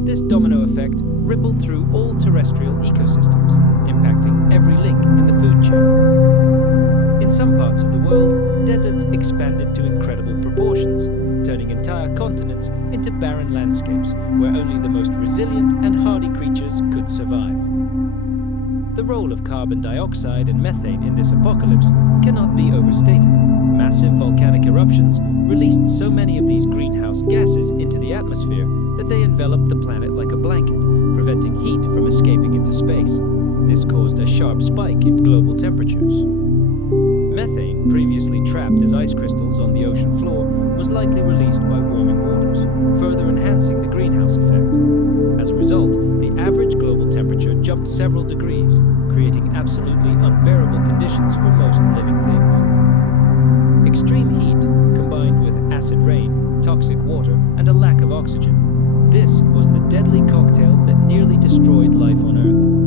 This domino effect rippled through all terrestrial ecosystems, impacting every link in the food chain. In some parts of the world, deserts expanded to incredible proportions, turning entire continents into barren landscapes where only the most resilient and hardy creatures could survive. The role of carbon dioxide and methane in this apocalypse cannot be overstated. Massive volcanic eruptions released so many of these greenhouse gases into the atmosphere that they enveloped the planet like a blanket, preventing heat from escaping into space. This caused a sharp spike in global temperatures. Methane, previously trapped as ice crystals on the ocean floor, was likely released by warming waters, further enhancing the greenhouse effect. As a result, the average global temperature jumped several degrees, creating absolutely unbearable conditions for most living things. Extreme heat, combined with acid rain, toxic water, and a lack of oxygen. This was the deadly cocktail that nearly destroyed life on Earth.